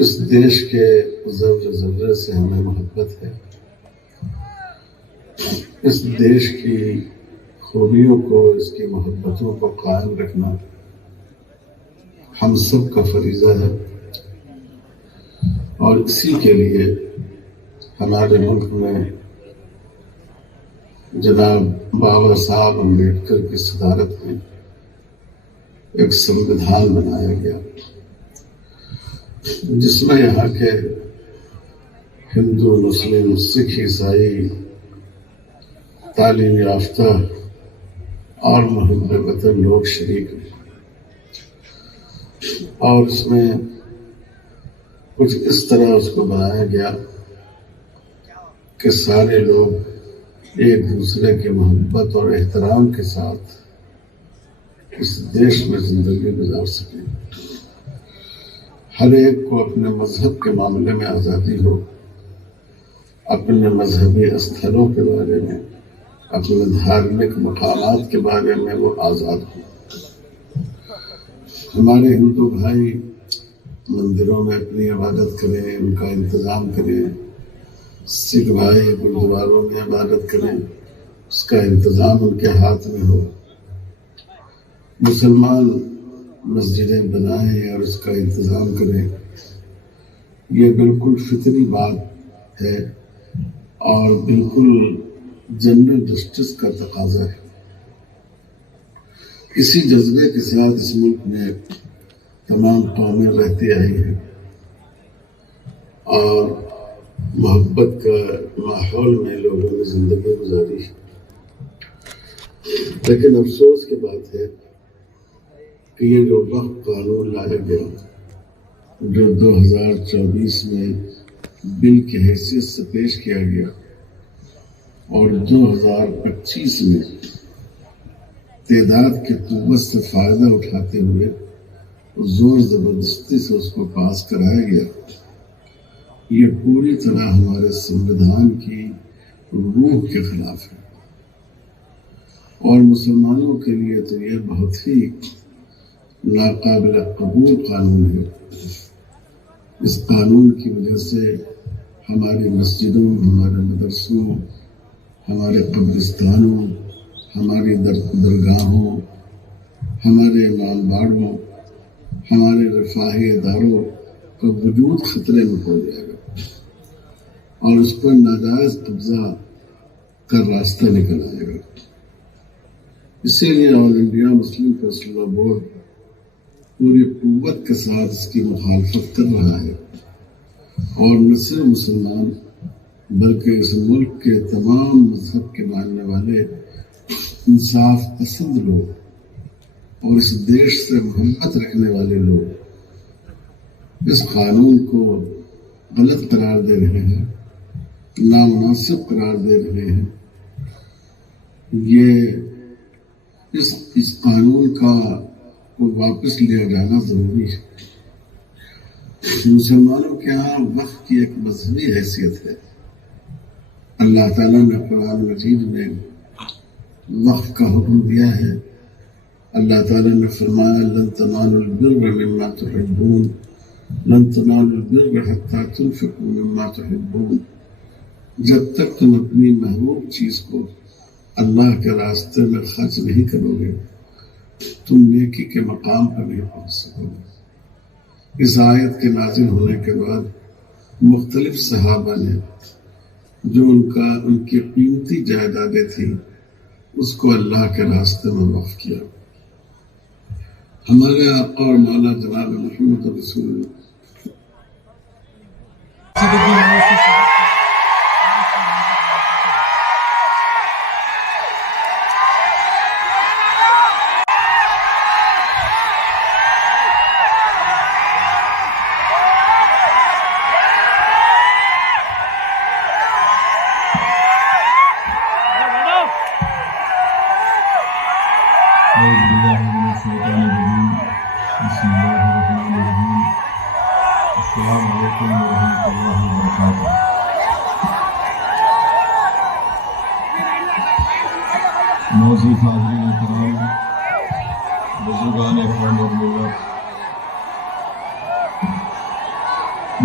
اس دیش کے ذرے ذرے سے ہمیں محبت ہے. اس دیش کی خوبیوں کو، اس کی محبتوں کو قائم رکھنا ہم سب کا فریضہ ہے، اور اسی کے لیے ہمارے ملک میں جناب بابا صاحب امبیڈکر کی صدارت میں ایک سنویدھان بنایا گیا، جس میں یہاں کے ہندو، مسلم، سکھ، عیسائی، تعلیم یافتہ اور محب وطن لوگ شریک ہیں. اور اس میں کچھ اس طرح اس کو بنایا گیا کہ سارے لوگ ایک دوسرے کی محبت اور احترام کے ساتھ اس دیش میں زندگی گزار سکیں. ہر ایک کو اپنے مذہب کے معاملے میں آزادی ہو، اپنے مذہبی استھلوں کے بارے میں، اپنے دھارمک مقامات کے بارے میں وہ آزاد ہو. ہمارے ہندو بھائی مندروں میں اپنی عبادت کریں، ان کا انتظام کریں. سکھ بھائی گرودواروں میں عبادت کریں، اس کا انتظام ان کے ہاتھ میں ہو. مسلمان مسجدیں بنائیں اور اس کا انتظام کریں. یہ بالکل فطری بات ہے اور بالکل جنرل جسٹس کا تقاضا ہے. اسی جذبے کے ساتھ اس ملک میں تمام قومیں رہتی آئی ہیں اور محبت کا ماحول میں لوگوں نے زندگی گزاری ہے. لیکن افسوس کی بات ہے کہ یہ جو وقف قانون لایا گیا، جو 2024 میں بل کی حیثیت سے پیش کیا گیا اور 2025 میں تعداد کی قوت سے فائدہ اٹھاتے ہوئے زور زبردستی سے اس کو پاس کرایا گیا، یہ پوری طرح ہمارے سنویدھان کی روح کے خلاف ہے. اور مسلمانوں کے لیے تو یہ بہت ہی ناقابل قبول قانون ہے. اس قانون کی وجہ سے ہماری مسجدوں، ہمارے مدرسوں، ہمارے قبرستانوں، ہماری درگاہوں، ہمارے امام باڑوں، ہمارے رفاہی اداروں کا وجود خطرے میں پڑ جائے گا اور اس پر ناجائز قبضہ کا راستہ نکل آئے گا. اسی لیے آل انڈیا مسلم پرسنل لا بورڈ پوری قوت کے ساتھ اس کی مخالفت کر رہا ہے. اور نہ صرف مسلمان بلکہ اس ملک کے تمام مذہب کے ماننے والے انصاف پسند لوگ اور اس دیش سے محبت رکھنے والے لوگ اس قانون کو غلط قرار دے رہے ہیں، نامناسب قرار دے رہے ہیں. یہ اس قانون کا واپس لیا جانا ضروری ہے. مسلمانوں کے ہاں وقف کی ایک مذہبی حیثیت ہے. اللہ تعالیٰ نے قرآن مجید میں وقف کا حکم دیا ہے. اللہ تعالیٰ نے فرمایا لن تنالوا البر مما تحبون لن تنالوا البر حتى تنفقوا مما تحبون. جب تک تم اپنی محبوب چیز کو اللہ کے راستے میں خرچ نہیں کرو گے تم نیکی کے مقام پر نہیں پہنچ سکو گے. اس آیت کے نازل ہونے کے بعد مختلف صحابہ نے جو ان کی قیمتی جائیدادیں تھیں اس کو اللہ کے راستے میں وقف کیا. ہمارے آقا اور مولا جناب محمد رسول اللہ موجود حاضرین کرام، بزرگان اخوان اور ملت،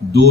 2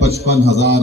55,000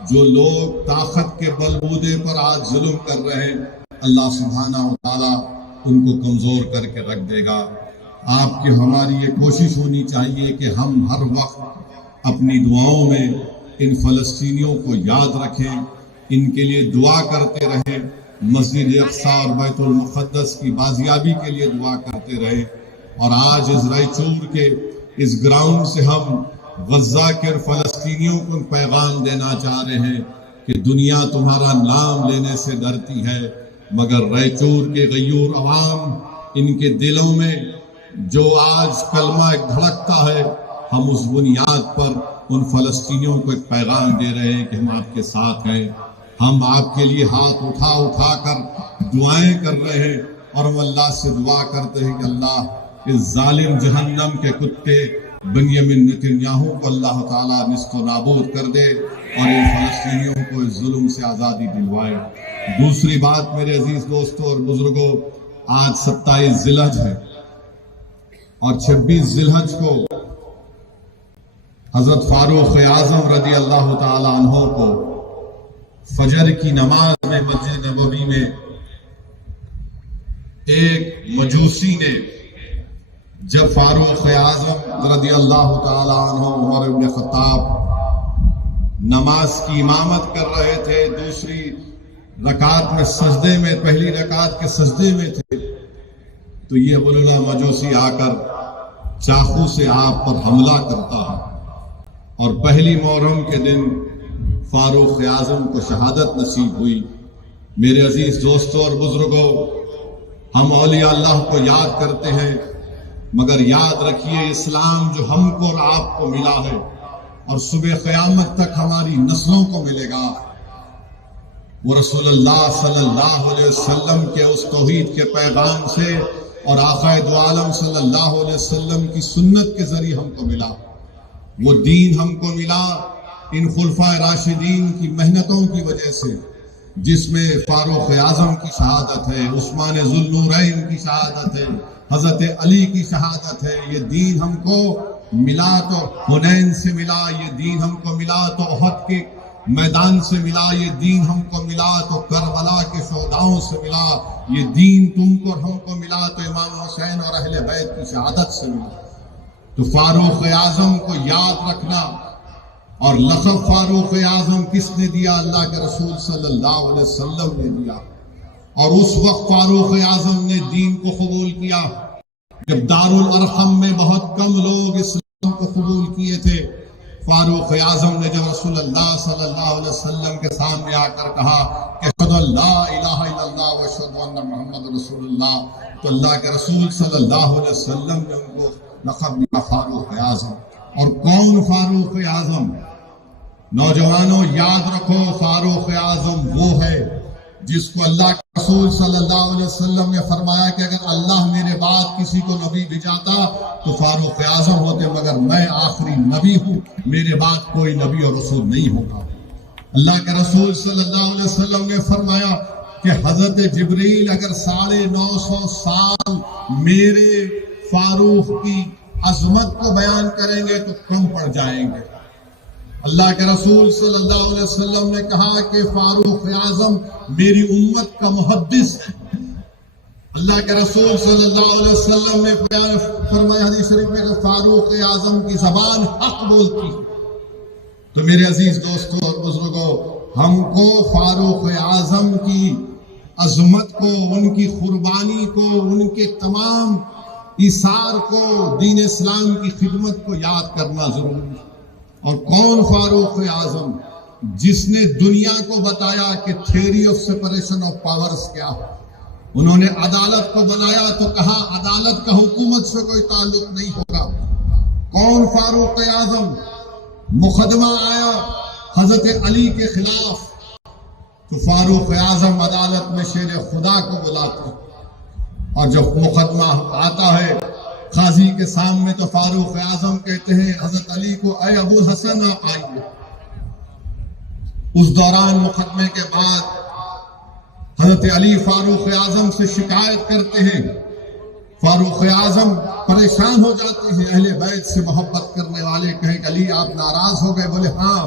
جو لوگ طاقت کے بلبوتے پر آج ظلم کر رہے ہیں، اللہ سبحانہ و تعالیٰ ان کو کمزور کر کے رکھ دے گا۔ آپ کی ہماری یہ کوشش ہونی چاہیے کہ ہم ہر وقت اپنی دعاؤں میں ان فلسطینیوں کو یاد رکھیں، ان کے لیے دعا کرتے رہیں، مسجد اقصی اور بیت المقدس کی بازیابی کے لیے دعا کرتے رہیں۔ اور آج اس رائچور کے اس گراؤنڈ سے ہم غزہ کے فلسطینیوں کو پیغام دینا چاہ رہے ہیں کہ دنیا تمہارا نام لینے سے ڈرتی ہے، مگر رائچور کے غیور عوام، ان کے دلوں میں جو آج کلمہ دھڑکتا ہے، ہم اس بنیاد پر ان فلسطینیوں کو ایک پیغام دے رہے ہیں کہ ہم آپ کے ساتھ ہیں۔ ہم آپ کے لیے ہاتھ اٹھا اٹھا کر دعائیں کر رہے ہیں، اور ہم اللہ سے دعا کرتے ہیں کہ اللہ اس ظالم جہنم کے کتے بنیامین نتنیاہو کو اللہ تعالیٰ نصف و نابود کر دے اور ان فلسطینیوں کو اس ظلم سے آزادی دلوائے۔ دوسری بات میرے عزیز دوستوں اور بزرگوں، آج 27 ذی الحج ہے اور 26 ذی الحج کو حضرت فاروق اعظم رضی اللہ تعالیٰ عنہ کو فجر کی نماز میں مسجد نبوی میں ایک مجوسی نے جب فاروق اعظم رضی اللہ تعالیٰ عنہ عمر بن خطاب نماز کی امامت کر رہے تھے، دوسری رکعت میں سجدے میں، پہلی رکعت کے سجدے میں تھے، تو یہ بلولا مجوسی آ کر چاقو سے آپ پر حملہ کرتا ہے، اور پہلی محرم کے دن فاروق اعظم کو شہادت نصیب ہوئی۔ میرے عزیز دوستوں اور بزرگوں، ہم اولیاء اللہ کو یاد کرتے ہیں، مگر یاد رکھیے اسلام جو ہم کو اور آپ کو ملا ہے اور صبح قیامت تک ہماری نسلوں کو ملے گا، وہ رسول اللہ صلی اللہ علیہ وسلم کے اس توحید کے پیغام سے اور آقا دو عالم صلی اللہ علیہ وسلم کی سنت کے ذریعے ہم کو ملا۔ وہ دین ہم کو ملا ان خلفائے راشدین کی محنتوں کی وجہ سے، جس میں فاروق اعظم کی شہادت ہے، عثمان ذو النورین کی شہادت ہے، حضرت علی کی شہادت ہے۔ یہ دین ہم کو ملا تو حنین سے ملا، یہ دین ہم کو ملا تو احد کے میدان سے ملا، یہ دین ہم کو ملا تو کربلا کے شہداؤں سے ملا، یہ دین تم کو اور ہم کو ملا تو امام حسین اور اہل بیت کی شہادت سے ملا۔ تو فاروق اعظم کو یاد رکھنا، اور لقب فاروق اعظم کس نے دیا؟ اللہ کے رسول صلی اللہ علیہ وسلم نے دیا، اور اس وقت فاروق اعظم نے دین کو قبول کیا جب دارالارقم میں بہت کم لوگ اسلام کو قبول کیے تھے۔ فاروق اعظم نے جب رسول اللہ صلی اللہ علیہ وسلم کے سامنے آ کر کہا کہ اشہد ان لا الہ الا اللہ و اشہد ان محمد رسول اللہ، تو اللہ کے رسول صلی اللہ علیہ وسلم نے ان کو لقب دیا فاروق اعظم۔ اور کون فاروق اعظم؟ نوجوانوں یاد رکھو، فاروق اعظم وہ ہے جس کو اللہ کے رسول صلی اللہ علیہ وسلم نے فرمایا کہ اگر اللہ میرے بعد کسی کو نبی بھیجاتا تو فاروق اعظم ہوتے، مگر میں آخری نبی ہوں، میرے بعد کوئی نبی اور رسول نہیں ہوگا۔ اللہ کے رسول صلی اللہ علیہ وسلم نے فرمایا کہ حضرت جبریل اگر 950 سال میرے فاروق کی عظمت کو بیان کریں گے تو کم پڑ جائیں گے۔ اللہ کے رسول صلی اللہ علیہ وسلم نے کہا کہ فاروق اعظم میری امت کا محدث ہے۔ اللہ کے رسول صلی اللہ علیہ وسلم نے فرمایا حدیث شریف میں کہ فاروق اعظم کی زبان حق بولتی۔ تو میرے عزیز دوستوں اور بزرگوں، ہم کو فاروق اعظم کی عظمت کو، ان کی قربانی کو، ان کے تمام ایثار کو، دین اسلام کی خدمت کو یاد کرنا ضروری ہے۔ اور کون فاروق اعظم؟ جس نے دنیا کو بتایا کہ theory of separation of powers کیا ہے۔ انہوں نے عدالت کو بنایا تو کہا عدالت کا حکومت سے کوئی تعلق نہیں ہوگا۔ کون فاروق اعظم؟ مقدمہ آیا حضرت علی کے خلاف تو فاروق اعظم عدالت میں شیر خدا کو بلاتے، اور جب مقدمہ آتا ہے قاضی کے سامنے تو فاروق اعظم کہتے ہیں حضرت علی کو، اے ابو الحسن آپ آئیے۔ اس دوران مقدمے کے بعد حضرت علی فاروق اعظم سے شکایت کرتے ہیں، فاروق اعظم پریشان ہو جاتے ہیں۔ اہل بیت سے محبت کرنے والے کہیں کہ علی آپ ناراض ہو گئے؟ بولے ہاں،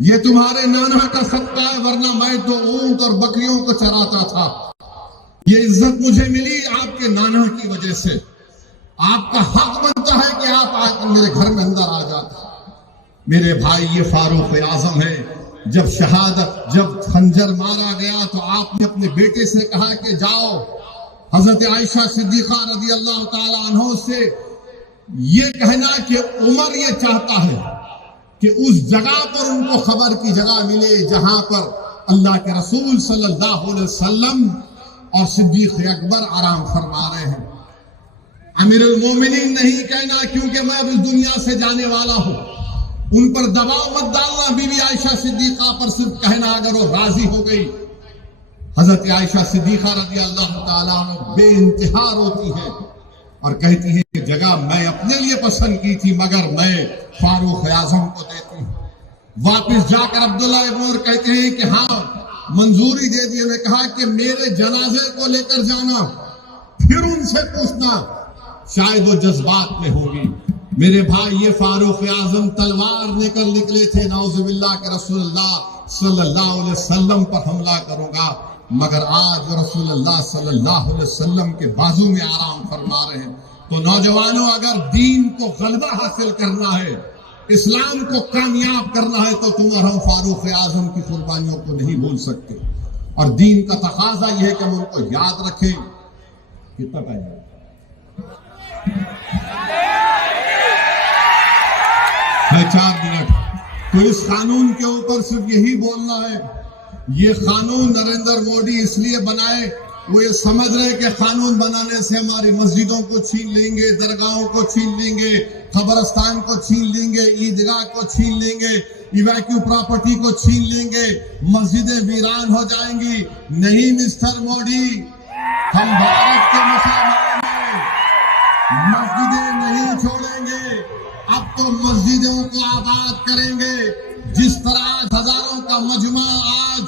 یہ تمہارے نانا کا صدقہ ہے، ورنہ میں تو اونٹ اور بکریوں کو چراتا تھا. یہ عزت مجھے ملی آپ کے نانا کی وجہ سے. آپ کا حق بنتا ہے کہ آپ آ کر میرے گھر میں اندر آ جاتے. میرے بھائی یہ فاروق اعظم ہے. جب خنجر مارا گیا تو آپ نے اپنے بیٹے سے کہا کہ جاؤ حضرت عائشہ صدیقہ رضی اللہ تعالی عنہ سے یہ کہنا کہ عمر یہ چاہتا ہے کہ اس جگہ پر ان کو خبر کی جگہ ملے جہاں پر اللہ کے رسول صلی اللہ علیہ وسلم اور صدیق اکبر آرام فرما رہے ہیں. امیر المومنین نہیں کہنا کیونکہ میں اس دنیا سے جانے والا ہوں. ان پر دباؤ مت ڈالنا. بی بی عائشہ صدیقہ پر صرف کہنا اگر وہ راضی ہو گئی. حضرت عائشہ صدیقہ رضی اللہ تعالیٰ عنہ بے انتہا روتی ہے اور کہتی ہے کہ جگہ میں اپنے لیے پسند کی تھی مگر میں فاروق اعظم کو دیتی ہوں. واپس جا کر عبداللہ ابن عمر کہتے ہیں کہ ہاں منظوری دے دی. میں کہا کہ میرے جنازے کو لے کر جانا پھر ان سے پوچھنا، شاید وہ جذبات میں ہوگی. میرے بھائی یہ فاروق اعظم تلوار لے کر نکلے تھے نعوذ باللہ کہ رسول اللہ صلی اللہ علیہ وسلم پر حملہ کروں گا، مگر آج وہ رسول اللہ صلی اللہ علیہ وسلم کے بازو میں آرام فرما رہے ہیں. تو نوجوانوں اگر دین کو غلبہ حاصل کرنا ہے، اسلام کو کامیاب کرنا ہے تو تم اور ہم فاروق اعظم کی قربانیوں کو نہیں بھول سکتے. اور دین کا تقاضا یہ ہے کہ ہم ان کو یاد رکھیں. کتنا ٹائم ہے؟ 4 منٹ. تو اس قانون کے اوپر صرف یہی بولنا ہے. یہ قانون نریندر مودی اس لیے بنائے، وہ یہ سمجھ رہے کہ قانون بنانے سے ہماری مسجدوں کو چھین لیں گے، درگاہوں کو چھین لیں گے، قبرستان کو چھین لیں گے، عیدگاہ کو چھین لیں گے، ایویکیو پراپرٹی کو چھین لیں گے، مسجدیں ویران ہو جائیں گی. نہیں مسٹر مودی، ہم بھارت کے مسلمان ہیں، مسجدیں نہیں چھوڑیں گے. اب تو مسجدوں کو آباد کریں گے. جس طرح ہزاروں کا مجمع آج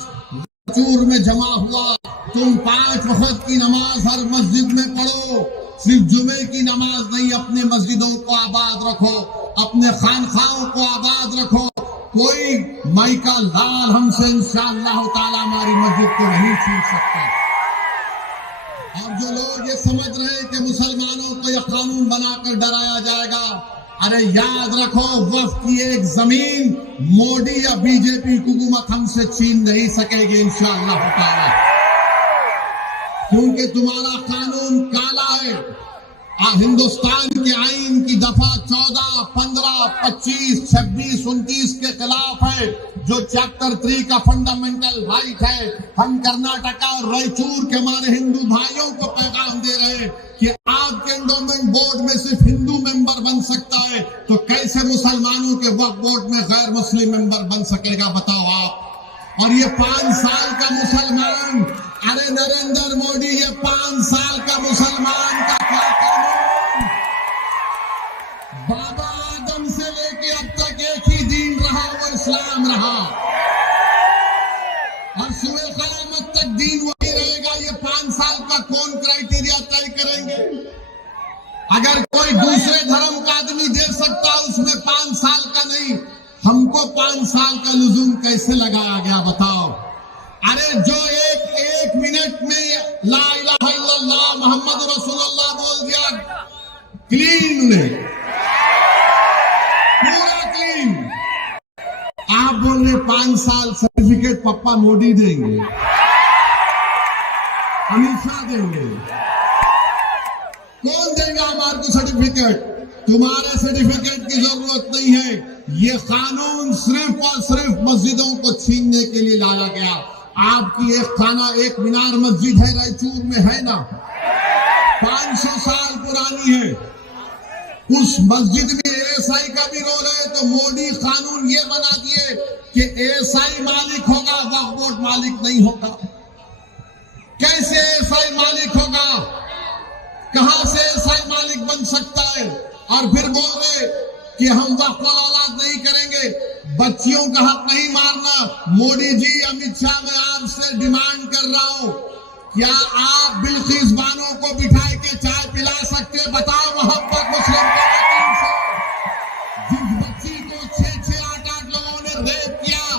چور میں جمع ہوا، تم 5 وقت کی نماز ہر مسجد میں پڑھو. صرف جمعے کی نماز نہیں، اپنے مسجدوں کو آباد رکھو، اپنے خانخواہوں کو آباد رکھو. کوئی مائی کا لال ہم سے انشاءاللہ تعالی ہماری مسجد کو نہیں چھین سکتا. اور جو لوگ یہ سمجھ رہے ہیں کہ مسلمانوں کو یہ قانون بنا کر ڈرایا جائے گا، ارے یاد رکھو وقت کی ایک زمین مودی یا بی جے پی حکومت ہم سے چھین نہیں سکے گی انشاءاللہ تعالی، کیونکہ تمہارا قانون کالا ہے. ہندوستان کے آئین کی دفعہ 14، 15، 25، 26، 29 کے خلاف ہے، جو چیپٹر 3 کا فنڈامنٹل رائٹ ہے. ہم کرناٹکا اور رائچور کے ہمارے ہندو بھائیوں کو پیغام دے رہے ہیں کہ آپ کے انڈومنٹ بورڈ میں صرف ہندو ممبر بن سکتا ہے، تو کیسے مسلمانوں کے وقف بورڈ میں غیر مسلم ممبر بن سکے گا بتاؤ آپ. اور یہ 5 سال کا مسلمان، ارے نریندر مودی یہ 5 سال کا مسلمان کا کیا قانون؟ بابا آدم سے لے کے اب تک ایک ہی دین رہا، وہ اسلام رہا، اور سوئے قیامت تک دین وہی رہے گا. یہ 5 سال کا کون کرائیٹیریا طے کریں گے؟ اگر کوئی دوسرے دھرم کا آدمی دے سکتا اس میں 5 سال کا نہیں، ہم کو 5 سال کا لزوم کیسے لگایا گیا بتاؤ؟ ارے جو ایک منٹ میں لا الہ الا اللہ محمد رسول اللہ بول دیا، کلین نے پورا کلین. آپ بول رہے 5 سال سرٹیفکیٹ پپا مودی دیں گے، امت شاہ دیں گے، کون دیں گا ہمارے کو سرٹیفکیٹ؟ تمہارے سرٹیفکیٹ کی ضرورت نہیں ہے. یہ قانون صرف اور صرف مسجدوں کو چھیننے کے لیے لایا گیا. آپ کی ایک مینار مسجد ہے رائچور میں، ہے نا، 500 سال پرانی ہے. اس مسجد میں ایس آئی کا بھی رول ہے. تو مودی قانون یہ بنا دیے کہ ایس آئی مالک ہوگا، وقف بورڈ مالک نہیں ہوگا. کیسے ایس آئی مالک ہوگا؟ کہاں سے ایس آئی مالک بن سکتا ہے؟ اور پھر بول رہے کہ ہم وقف اولاد نہیں کریں گے، بچیوں کا حق نہیں مارنا. مودی جی، امت شاہ، میں آپ سے ڈیمانڈ کر رہا ہوں، کیا آپ بلقیس بانو کو بٹھا کے چائے پلا سکتے؟ بتاؤ محبت مسلم خواتین سے. جس بچی کو 6 8 لوگوں نے ریپ کیا،